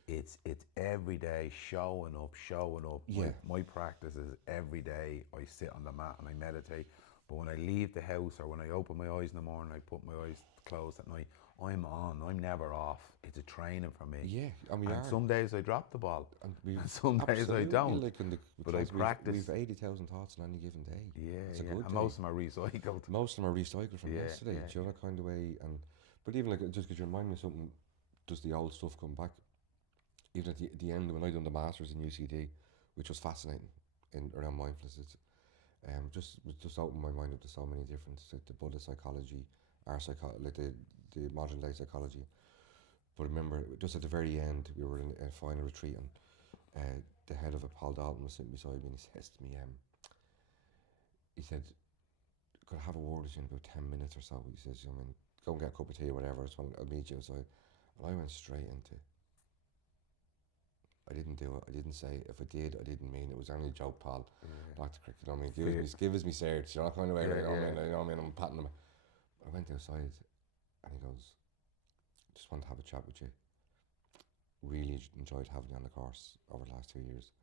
It's every day showing up, showing up. Yeah. My practice is every day I sit on the mat and I meditate. But when I leave the house or when I open my eyes in the morning, I put my eyes closed at night, I'm on. I'm never off. It's a training for me. Yeah, and we are. Some days I drop the ball, and some days I don't. Like in the but I practice. We've 80,000 thoughts on any given day. Yeah, it's a yeah. good And day. most of them are recycled. Most of them are recycled from yesterday. Yeah. Do you know that kind of way? And but even like just because you remind me of something, does the old stuff come back? Even at the end when I done the masters in UCD, which was fascinating around mindfulness, it's just opened my mind up to so many different, like the Buddhist psychology, our like the modern day psychology. But remember, just at the very end, we were in a final retreat, and the head of it, Paul Dalton, was sitting beside me, and he says to me, he said, "Could I have a word with you in about 10 minutes or so?" He says, "I mean, go and get a cup of tea or whatever, so I'll meet you outside." And I went straight into, I didn't do it, I didn't say it. If I did, I didn't mean it. It was only a joke, Paul. Back to cricket, you know what I mean? Give us me search, you know, kind of way, you know what I mean? I'm patting him. I went outside, and he goes, "Just want to have a chat with you. Really enjoyed having you on the course over the last 2 years.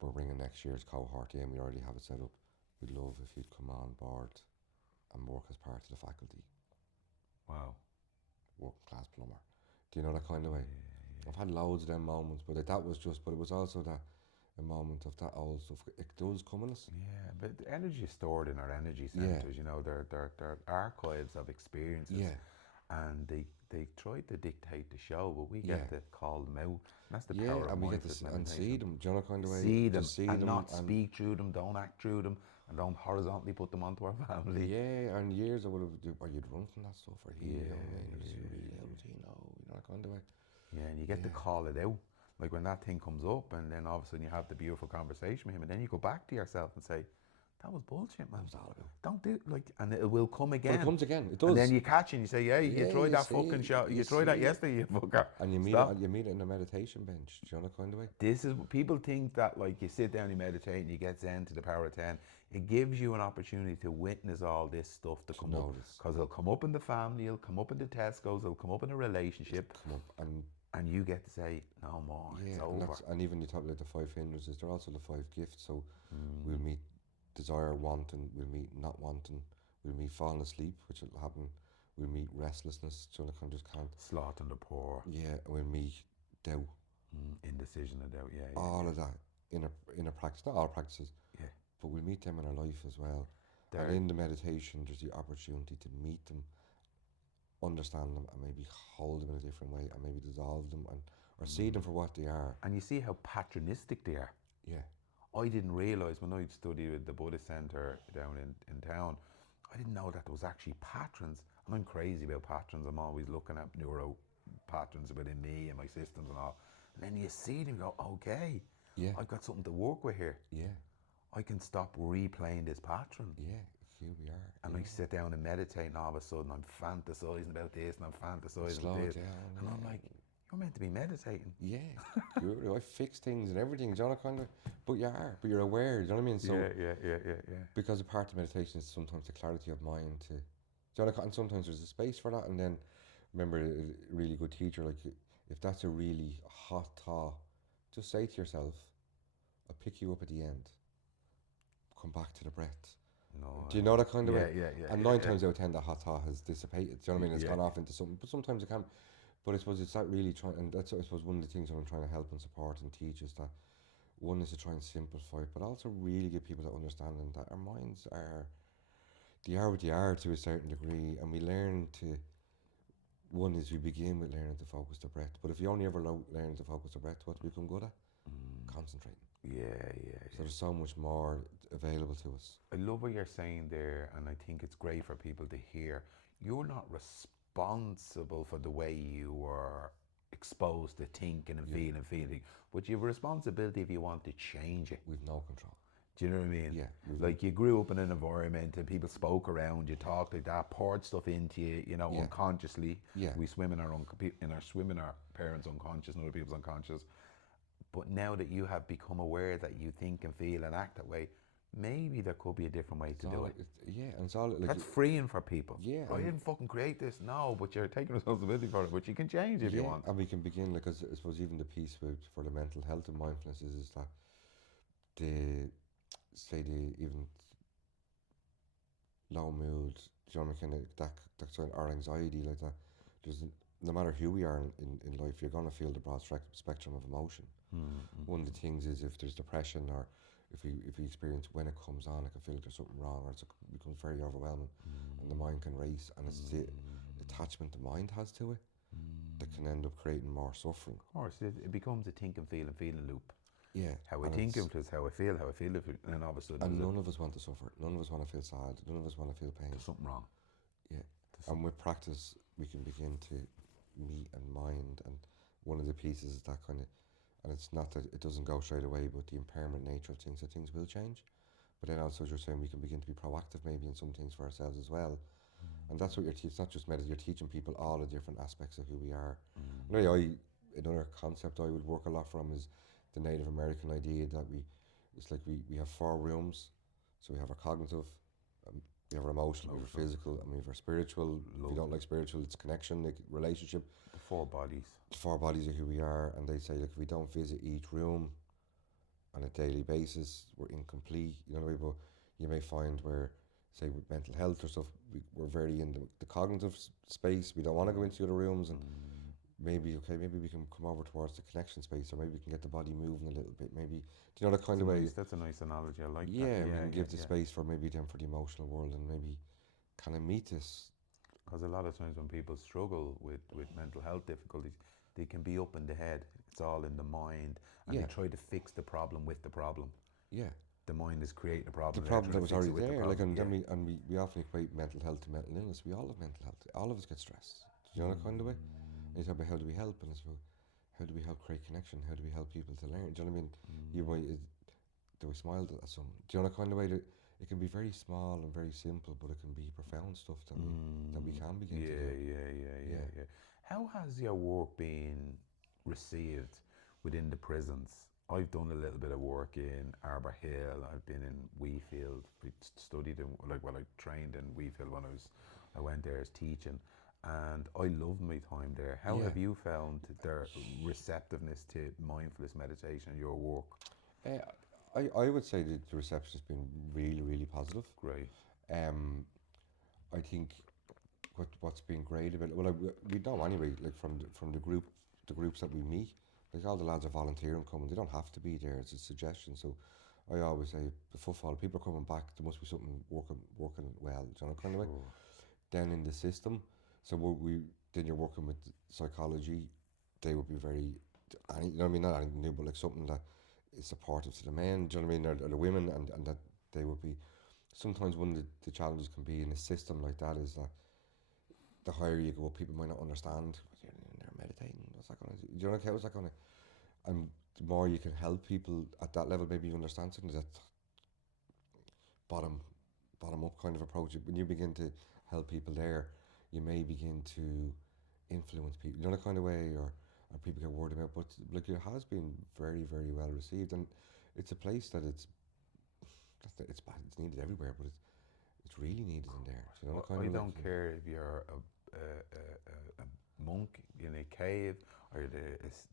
We're bringing next year's cohort in, we already have it set up. We'd love if you'd come on board and work as part of the faculty." Wow. Working class plumber. Do you know that kind of way? I've had loads of them moments, but that was just, but it was also that a moment of that old stuff. It does come in us. Yeah, but the energy is stored in our energy centers. You know, they're archives of experiences. Yeah. And they try to dictate the show, but we get to call them out. And that's the power Yeah, of and we get mindfulness to and meditation. see them. Do you know that kind of way? See them, see and them not speak through them. Don't act through them, and don't horizontally put them onto our family. Yeah, and years I would have, or you'd run from that stuff, or you know, it's really helped, you know that kind of way. Yeah, and you get to call it out. Like when that thing comes up, and then all of a sudden you have the beautiful conversation with him, and then you go back to yourself and say, "That was bullshit, man. That was all about. Don't do it." Like, and it will come again. But it comes again. It does. And then you catch it and you say, "Yeah, you tried that fucking shot. You tried that yesterday, you fucker." And you meet it in a meditation bench. Do you know that kind of way? This is people think that like you sit down, you meditate, and you get Zen to the power of 10. It gives you an opportunity to witness all this stuff to come up, because it'll come up in the family, it'll come up in the Tesco's, it'll come up in a relationship, and you get to say no more. It's over. And even you talk about the 5 hindrances, they're also the 5 gifts. So we'll meet desire, wanting, we'll meet not wanting, we'll meet falling asleep, which will happen. We'll meet restlessness, so I just can't. Sloth and the poor. Yeah, we'll meet doubt. Indecision and doubt. Yeah. All of that in a practice, not all practices. Yeah. But we'll meet them in our life as well. And in the meditation, there's the opportunity to meet them, understand them, and maybe hold them in a different way, and maybe dissolve them, or see them for what they are. And you see how patronistic they are. Yeah. I didn't realise when I studied at the Buddhist Centre down in town, I didn't know that there was actually patrons. And I'm crazy about patrons. I'm always looking at neuro patrons within me and my systems and all. And then you see them go, okay, I've got something to work with here. Yeah. I can stop replaying this patron. Yeah, here we are. And I sit down and meditate, and all of a sudden I'm fantasising about this, and I'm fantasising about this. And I'm like, you're meant to be meditating. Yeah. I fix things and everything, do you know that kind of, but you're aware, do you know what I mean? So Yeah. Because a part of meditation is sometimes the clarity of mind to, do you know, and sometimes there's a space for that. And then, remember, a really good teacher, like, if that's a really hot thought, just say to yourself, I'll pick you up at the end. Come back to the breath. No, do you know that kind of way? Yeah. And 9 times out of 10, that hot thought has dissipated. Do you know what I mean? It's gone off into something. But sometimes it can. But I suppose it's that really trying, and that's I suppose one of the things that I'm trying to help and support and teach is that one is to try and simplify it, but also really give people that understanding that our minds are, they are what they are to a certain degree, and we learn to. One is we begin with learning to focus the breath, but if you only ever learn to focus the breath, what do we become good at? Concentrating. Yeah. So there's so much more available to us. I love what you're saying there, and I think it's great for people to hear. You're not responsible for the way you were exposed to thinking and feeling, but you have a responsibility if you want to change it. We've no control. Do you know what I mean? Yeah. Like you grew up in an environment and people spoke around you, talked like that, poured stuff into you, you know, Yeah. unconsciously. Yeah. We swim in our parents' unconscious and other people's unconscious. But now that you have become aware that you think and feel and act that way, maybe there could be a different way to do it. Yeah, and it's all like That's freeing for people. Yeah, I didn't fucking create this. No, but you're taking responsibility for it, which you can change if you want. and we can begin like, 'cause I suppose even the piece for the mental health and mindfulness is that the even low mood, you know, kind of that sort of, or anxiety like that. There's no matter who we are in life, you're gonna feel the broad spectrum of emotion. One of the things is if there's depression or if we experience when it comes on, it can feel like there's something wrong or it becomes very overwhelming, and the mind can race, and it's the attachment the mind has to it that can end up creating more suffering. Of course, it becomes a think and feeling loop. Yeah, How I think influences how I feel, and then all of a sudden, and none of us want to suffer. None of us want to feel sad. None of us want to feel pain. there's something wrong. Yeah, and with practice, we can begin to meet and mind. And one of the pieces is that kind of, and it's not that it doesn't go straight away, but the impermanent nature of things, that things will change. But then also, as you're saying, we can begin to be proactive maybe in some things for ourselves as well. And that's what you're teaching. It's not just medicine. You're teaching people all the different aspects of who we are. You know, another concept I would work a lot from is the Native American idea that it's like we have 4 rooms. So we have our cognitive, we have our emotional, we have our physical, and we have our spiritual. If you don't like spiritual, it's connection, like relationship. The 4 bodies. The 4 bodies are who we are, and they say, like, if we don't visit each room on a daily basis, we're incomplete. You know what I mean? But you may find where, say, with mental health or stuff, we're very in the cognitive space. We don't want to go into the other rooms, and maybe we can come over towards the connection space, or maybe we can get the body moving a little bit. Maybe, do you know, that kind of way? That's a nice analogy. I like that. Yeah, we can give the space for maybe them for the emotional world, and maybe kind of meet this. Because a lot of times when people struggle with mental health difficulties, they can be up in the head. It's all in the mind, and they try to fix the problem with the problem. Yeah. The mind is creating a problem. The problem that was already there, like, and then we often equate mental health to mental illness. We all have mental health. All of us get stressed. Do you know that kind of way? And you talk about how do we help, and it's about how do we help create connection? How do we help people to learn? Do you know what I mean? You might do we smile at some? Do you know that kind of way? That it can be very small and very simple, but it can be profound stuff that we can begin to do. Yeah. How has your work been received within the prisons? I've done a little bit of work in Arbor Hill. I've been in Wheefield. I studied I trained in Wheefield when I went there as teaching, and I loved my time there. How have you found their receptiveness to mindfulness meditation in your work? I would say that the reception has been really, really positive. Great. I think what's been great about it, well, we know anyway, like from the groups that we meet, like all the lads are volunteering coming. They don't have to be there. It's a suggestion. So I always say the footfall, people are coming back. There must be something working well. Do you know, kind of way. Then in the system, so then you're working with psychology. They would be very, you know what I mean, not anything new, but like something that is supportive to the men. Do you know what I mean, or the women, and that they would be. Sometimes one of the challenges can be in a system like that is that the higher you go up, people might not understand. They're meditating. What's that going to do? Do you know what's that going to? And the more you can help people at that level, maybe you understand something. That bottom up kind of approach. When you begin to help people there, you may begin to influence people. You know, the kind of way, or people get word about. But like, it has been very, very well received, and it's a place that it's bad. It's needed everywhere, but it's really needed in there. You know, I don't care if you're a monk in a cave, or you're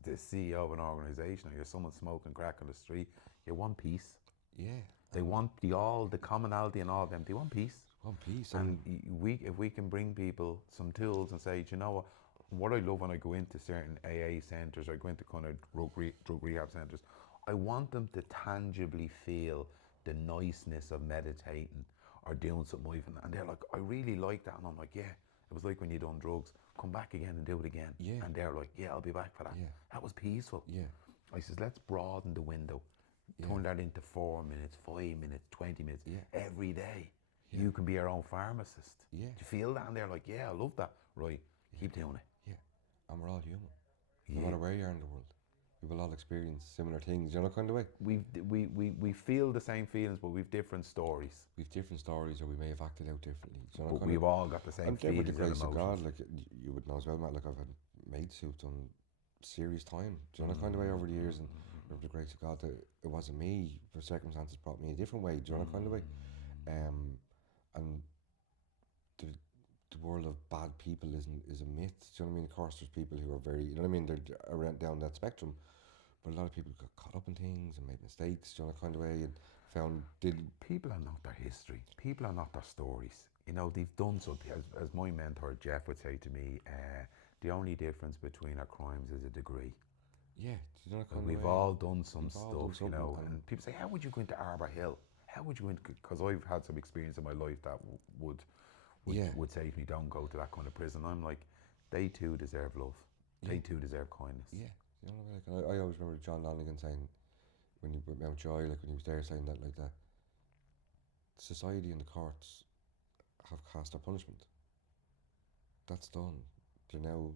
the CEO of an organisation, or you're someone smoking crack on the street. You want peace. Yeah. They want the commonality in all of them. They want peace. Want peace. And if we can bring people some tools and say, do you know what I love when I go into certain AA centres, or I go into kind of drug rehab centres, I want them to tangibly feel the niceness of meditating or doing something, and they're like, I really like that, and I'm like, yeah, it was like when you done drugs, come back again and do it again. Yeah. And they're like, yeah, I'll be back for that. Yeah. That was peaceful. Yeah. I says, let's broaden the window. Turn that into 4 minutes, 5 minutes, 20 minutes every day. Yeah. You can be your own pharmacist. Yeah. Do you feel that? And they're like, yeah, I love that. Right, keep doing it. Yeah. And we're all human. No matter where you are in the world. We will all experience similar things, you know, kind of way. We feel the same feelings, but we've different stories. We've different stories, or we may have acted out differently. You know, But kind we've of, all got the same and then with feelings the and grace of emotions. God, like you would know as well, Matt. Like I've had mates who've done serious time, do you know, kind of way over the years, and with the grace of God, that it wasn't me. The circumstances brought me a different way, do you know, kind of way. And the world of bad people is a myth. Do you know what I mean? Of course, there's people who are very, you know what I mean. They're around down that spectrum, but a lot of people got caught up in things and made mistakes, do you know, kind of way, and People are not their history. People are not their stories. You know, they've done something. As my mentor Jeff would say to me, the only difference between our crimes is a degree. Yeah, do you know, kind of We've way. all done some We've all done stuff, you know. something, And people say, "How would you go into Arbor Hill? How would you go into?" Because I've had some experience in my life that Yeah, would say to me, "Don't go to that kind of prison." I'm like, they too deserve love. They too deserve kindness. yeah. You know, like I always remember John Lennon saying when he went Mount Joy, like when he was there, saying that like that society and the courts have cast their punishment. That's done. They're now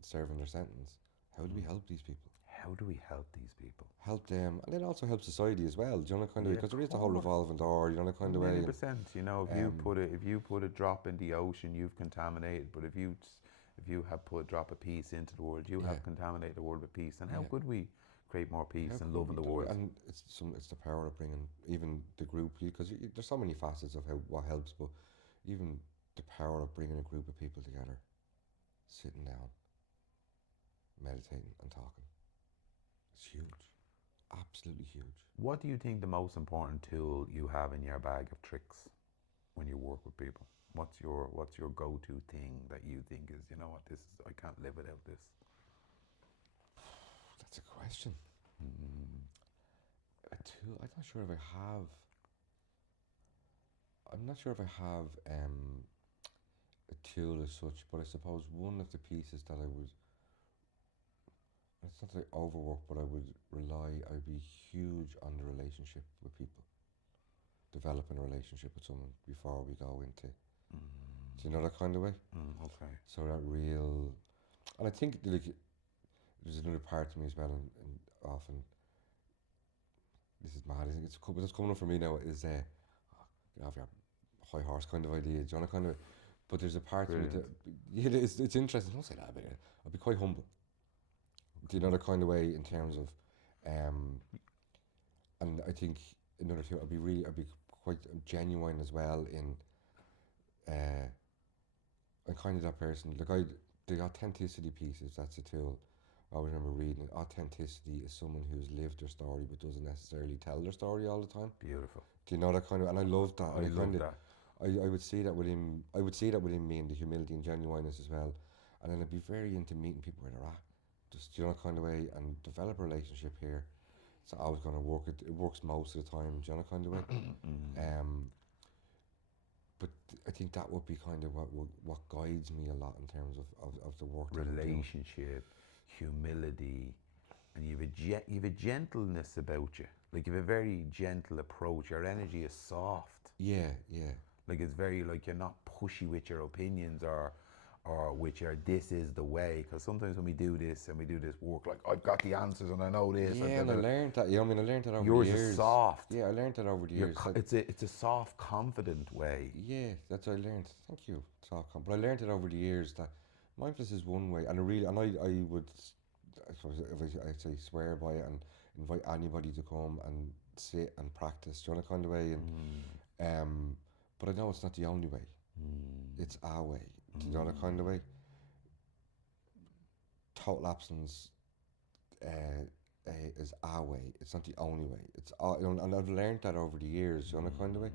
serving their sentence. How do we help these people? How do we help these people? Help them, and then also help society as well. Do you know, kind of, Yeah, because of there is the whole course. revolving door. You know, kind of way. And, 1,000,000%. You know, if you put a drop in the ocean, you've contaminated. But if you have put a drop of peace into the world, you yeah, have contaminated the world with peace. And how yeah. could we create more peace How and could love in we the do it? world? And it's the power of bringing even the group, because there's so many facets of how what helps, but even the power of bringing a group of people together, sitting down, meditating and talking. It's huge, absolutely huge. What do you think the most important tool you have in your bag of tricks when you work with people? What's your go-to thing that you think is, you know what, this is, I can't live without this? That's a question. A tool. I'm not sure if I have. I'm not sure if I have a tool as such, but I suppose one of the pieces that I would. It's not that I overwork, but I would rely. I'd be huge on the relationship with people. Developing a relationship with someone before we go into. Do you know that kind of way? Okay. So that real, and I think like there's another part to me as well, and often this is mad. I think what's coming up for me now is you have your high horse kind of idea, do you know, kind of. But there's a part to me that yeah, it's interesting. Don't say that, but I'd be quite humble. Do you know the kind of way in terms of, and I think another thing I'd be quite genuine as well in, I'm kind of that person. Like the authenticity pieces. That's a tool. I always remember reading it. Authenticity is someone who's lived their story but doesn't necessarily tell their story all the time. Beautiful. Do you know that kind of? And I love that. I love that. I would see that within. I would see that within me, and the humility and genuineness as well. And then I'd be very into meeting people where they're at, just, you know, kind of way, and develop a relationship here. It's always going to work. It works most of the time, do you know, kind of way. But I think that would be kind of what guides me a lot in terms of the work that I'm doing. Relationship, humility, and you've a gentleness about you. Like you've a very gentle approach. Your energy is soft. Yeah, yeah. Like it's very like you're not pushy with your opinions or with your this is the way. Because sometimes when we do this and we do this work, like I've got the answers and I know this. Yeah, and I learned that. Yeah, I mean, I learned that over Yours the years. is soft. Yeah, I learned that over the years. It's a soft, confident way. Yeah, that's what I learned. Thank you, but I learned it over the years that mindfulness is one way, and I would, I suppose, if I say swear by it and invite anybody to come and sit and practice, do you know, kind of way, and but I know it's not the only way. It's our way. Do you know, kind of way. Total absence is our way. It's not the only way. It's all, you know, and I've learned that over the years, you know, kind of way.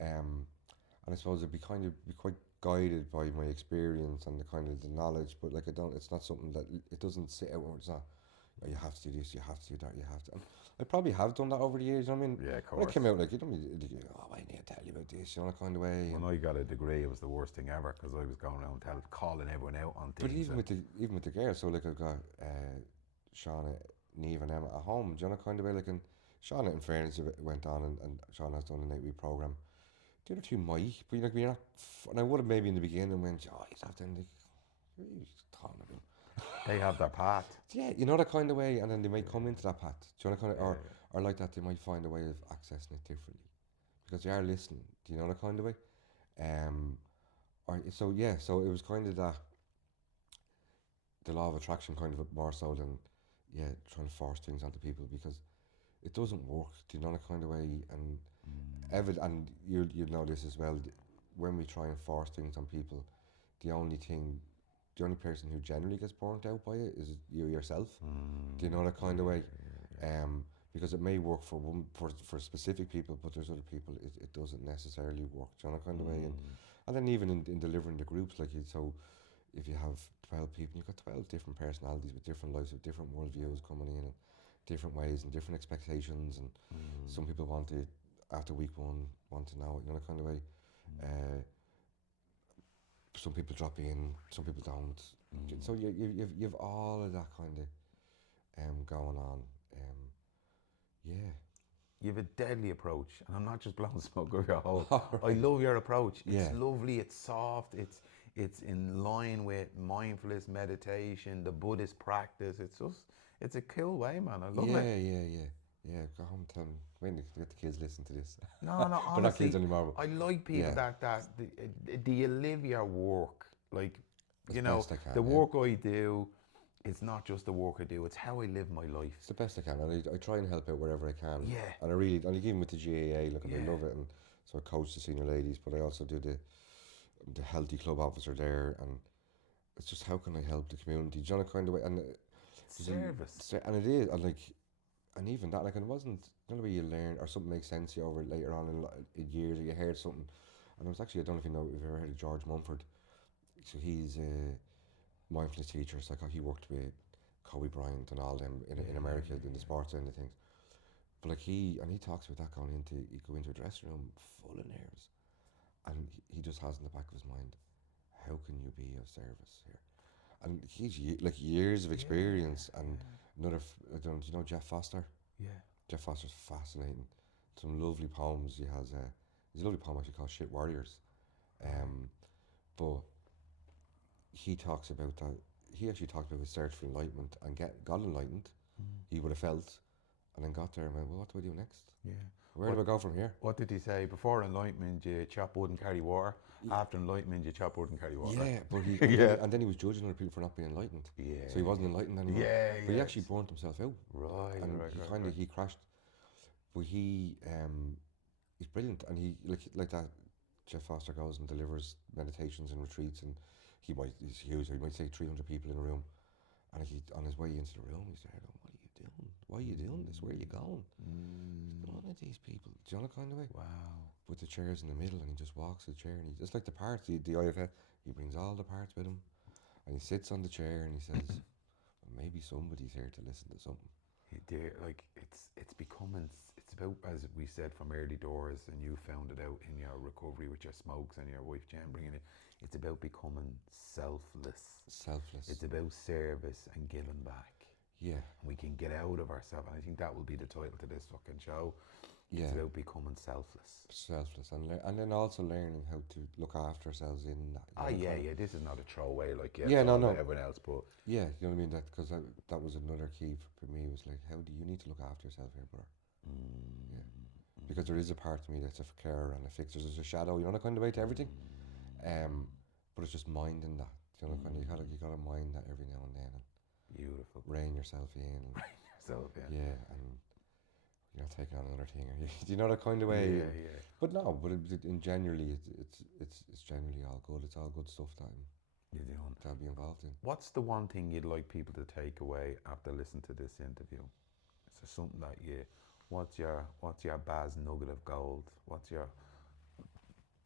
And I suppose it'd be quite guided by my experience and the kind of the knowledge, but like it's not something that it doesn't sit out where it's not. Oh, you have to do this, you have to do that, you have to. And I probably have done that over the years. You know what I mean? Yeah, of course. When I came out, like, you know, I need to tell you about this, you know, kind of way. When I got a degree, it was the worst thing ever because I was going around calling everyone out on things. But even with the girls, so like I've got Shauna, Neve, and Emma at home. Do you know, kind of way, like, and Shauna, in fairness, went on and Shauna has done a 8-week program. The other two might, but like we're not. And I would have maybe in the beginning went, oh, he's after like, what are you talking about? They have their path. Yeah, you know that kind of way, and then they might come into that path. Do you know kind of, Yeah. or like that, they might find a way of accessing it differently because they are listening. Do you know that kind of way? Um, so yeah, so it was kind of that the law of attraction kind of more so than trying to force things onto people because it doesn't work. Do you know that kind of way? And and you know this as well. When we try and force things on people, the only person who generally gets burnt out by it is you yourself. Do you know that kind of way? Because it may work for specific people, but there's other people it doesn't necessarily work. Do you know that kind of way? And then even in delivering the groups, like so if you have 12 people, you've got 12 different personalities with different lives, with different worldviews coming in, and different ways and different expectations. And some people want to, after week one, want to know it, you know, kind of way. Some people drop in, some people don't. So you've all of that kind of going on. Yeah. You have a deadly approach, and I'm not just blowing smoke over your hole. I love your approach. It's lovely. It's soft. It's in line with mindfulness, meditation, the Buddhist practice. It's a cool way, man. I love it. Yeah. Go home and tell them when to get the kids listen to this. No, They're not honestly, kids anymore. I like people Yeah. do you live your work? Like, As you know, best I can, the yeah. work I do, it's not just the work I do, it's how I live my life. It's the best I can, and I try and help out wherever I can. Yeah. And I really, and even with the GAA, look, and I Yeah. love it, and so I coach the senior ladies, but I also do the healthy club officer there, and it's just how can I help the community, do you know, kind of way, and Service. and it is, and like, and even that, like, and it wasn't the only way you learn or something makes sense to you over later on in years, or you heard something, and it was actually, I don't know if you've ever heard of George Mumford. So he's a mindfulness teacher. It's like how he worked with Kobe Bryant and all them in America in the sports end of things. But like he talks about that going into, you go into a dressing room full of nerves, and he just has in the back of his mind, how can you be of service here? And he's like years of experience, and another, I don't know, do you know Jeff Foster? Yeah. Jeff Foster's fascinating. Some lovely poems. He has a lovely poem actually called Shit Warriors. But he talks about that. He actually talked about his search for enlightenment and got enlightened. He would have felt, and then got there and went, well, what do I do next? Yeah. Where do I go from here? What did he say? Before enlightenment, you chop wood and carry water. After enlightenment, you chop wood and carry water. Yeah, but he and then he was judging other people for not being enlightened. Yeah. So he wasn't enlightened anymore. Yeah, But he actually burnt himself out. Right, And right, he right, kind of right. he crashed. But he's brilliant, and he like that. Jeff Foster goes and delivers meditations and retreats, and he's huge. He might say 300 people in a room, and he on his way into the room, he's there going, "What are you doing? Why are you doing this? Where are you going?" None of these people. Do you know the kind of way? Wow. With the chairs in the middle, and he just walks the chair, and he just like the parts, the IFF, he brings all the parts with him, and he sits on the chair, and he says, well, maybe somebody's here to listen to something. Like it's becoming, it's about, as we said from early doors, and you found it out in your recovery with your smokes and your wife Jen bringing it. It's about becoming selfless. Selfless. It's about service and giving back. Yeah. And we can get out of ourselves. And I think that will be the title to this fucking show. Yeah. It's about becoming selfless. Selfless, and then also learning how to look after ourselves in that. This is not a throwaway like no. everyone else, but yeah, you know what I mean. That because that was another key for me. Was like, how do you need to look after yourself here, brother? Yeah, because there is a part of me that's a carer and a fixer. There's a shadow, you know, that kind of way to everything. But it's just minding that. You know, kind of you gotta mind that every now and then. And beautiful. rein yourself in. And, Rein yourself in. Yeah, and you're not taking on another thing, or do you know that kind of way? Yeah. But no, in generally, it's generally all good. It's all good stuff that You're doing. to be involved in. What's the one thing you'd like people to take away after listening to this interview? Is there something that what's your Baz nugget of gold? What's your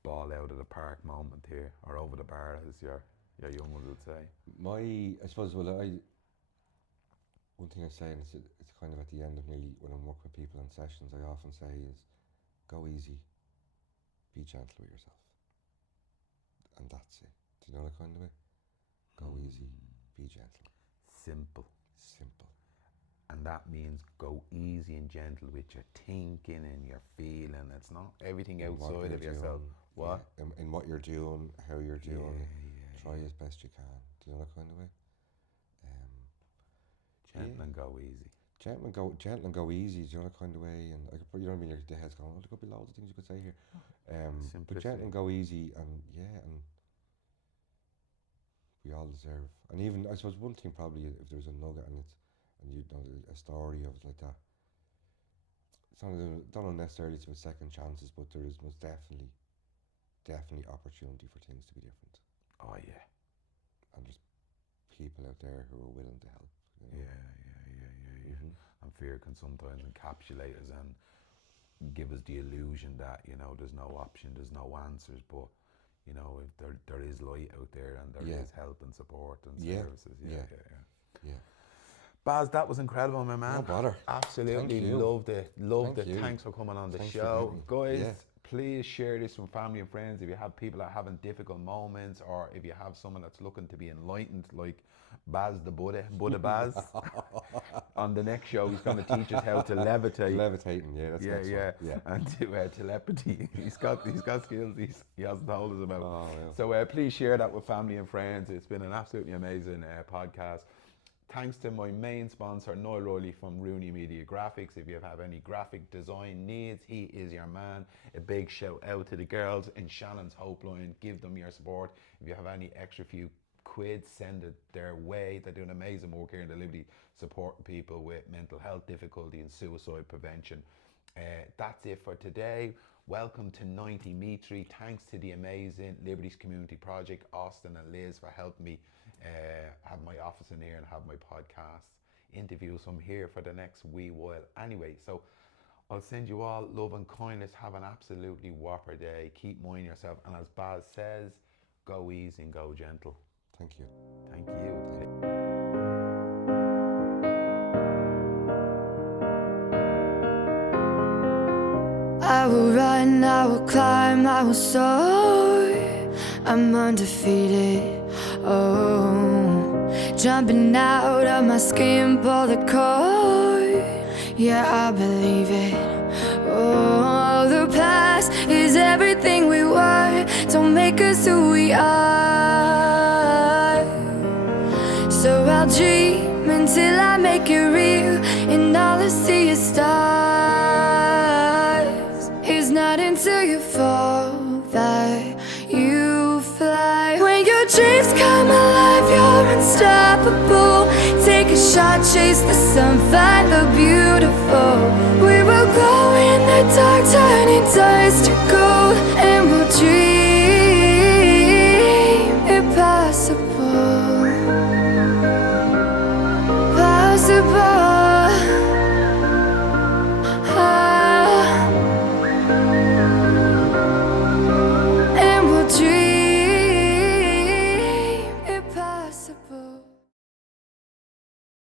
ball out of the park moment here, or over the bar, as your young ones would say? I suppose, one thing I say, and it's kind of at the end of nearly when I'm working with people in sessions, I often say is, go easy, be gentle with yourself, and that's it. Do you know that kind of way? Go easy, be gentle. Simple. And that means go easy and gentle with your thinking and your feeling. It's not everything outside of yourself. What? Yeah, in what you're doing, how you're doing. Try as best you can. Do you know that kind of way? and go easy. Gentle and go easy, do you know, kind of way, and I could put, you know what I mean, your the head's going, oh, there could be loads of things you could say here. But gentle and go easy, and and we all deserve. And even, I suppose, one thing probably, if there's a nugget and you know, a story of it like that, it's not, don't know necessarily it's about second chances, but there is most definitely opportunity for things to be different. Oh yeah. And there's people out there who are willing to help. You know? Yeah. And fear can sometimes encapsulate us and give us the illusion that, you know, there's no option, there's no answers, but you know, if there is light out there, and there is help and support and services. Yeah. Baz, that was incredible, my man. No bother. Absolutely loved it. Thanks for coming on the show. Guys, please share this with family and friends. If you have people that are having difficult moments, or if you have someone that's looking to be enlightened, like Baz the Buddha Baz. On the next show, he's going to teach us how to levitate. Levitating, And to telepathy. He's got skills he hasn't told us about. Oh, yeah. So please share that with family and friends. It's been an absolutely amazing podcast. Thanks to my main sponsor, Niall Reilly from Rooney Media Graphics. If you have any graphic design needs, he is your man. A big shout out to the girls in Shannon's Hope Line. Give them your support. If you have any extra few quid, send it their way. They're doing amazing work here in the Liberty, supporting people with mental health difficulty and suicide prevention. That's it for today. Welcome to 90 Mitri. Thanks to the amazing Liberties Community Project, Austin and Liz, for helping me have my office in here and have my podcast interviews. I'm here for the next wee while anyway. So I'll send you all love and kindness. Have an absolutely whopper day. Keep minding yourself. And as Baz says, go easy and go gentle. Thank you. Thank you. I will run, I will climb, I will soar. I'm undefeated. Oh, jumping out of my skin, pull the cord. Yeah, I believe it. Oh, the past is everything we were. Don't make us who we are. So I'll dream until I make it real, and all I see is stars. It's not until you fall that you fly. When your dreams come alive, you're unstoppable. Take a shot, chase the sun, find the beautiful. We will glow in the dark, turning dust to gold.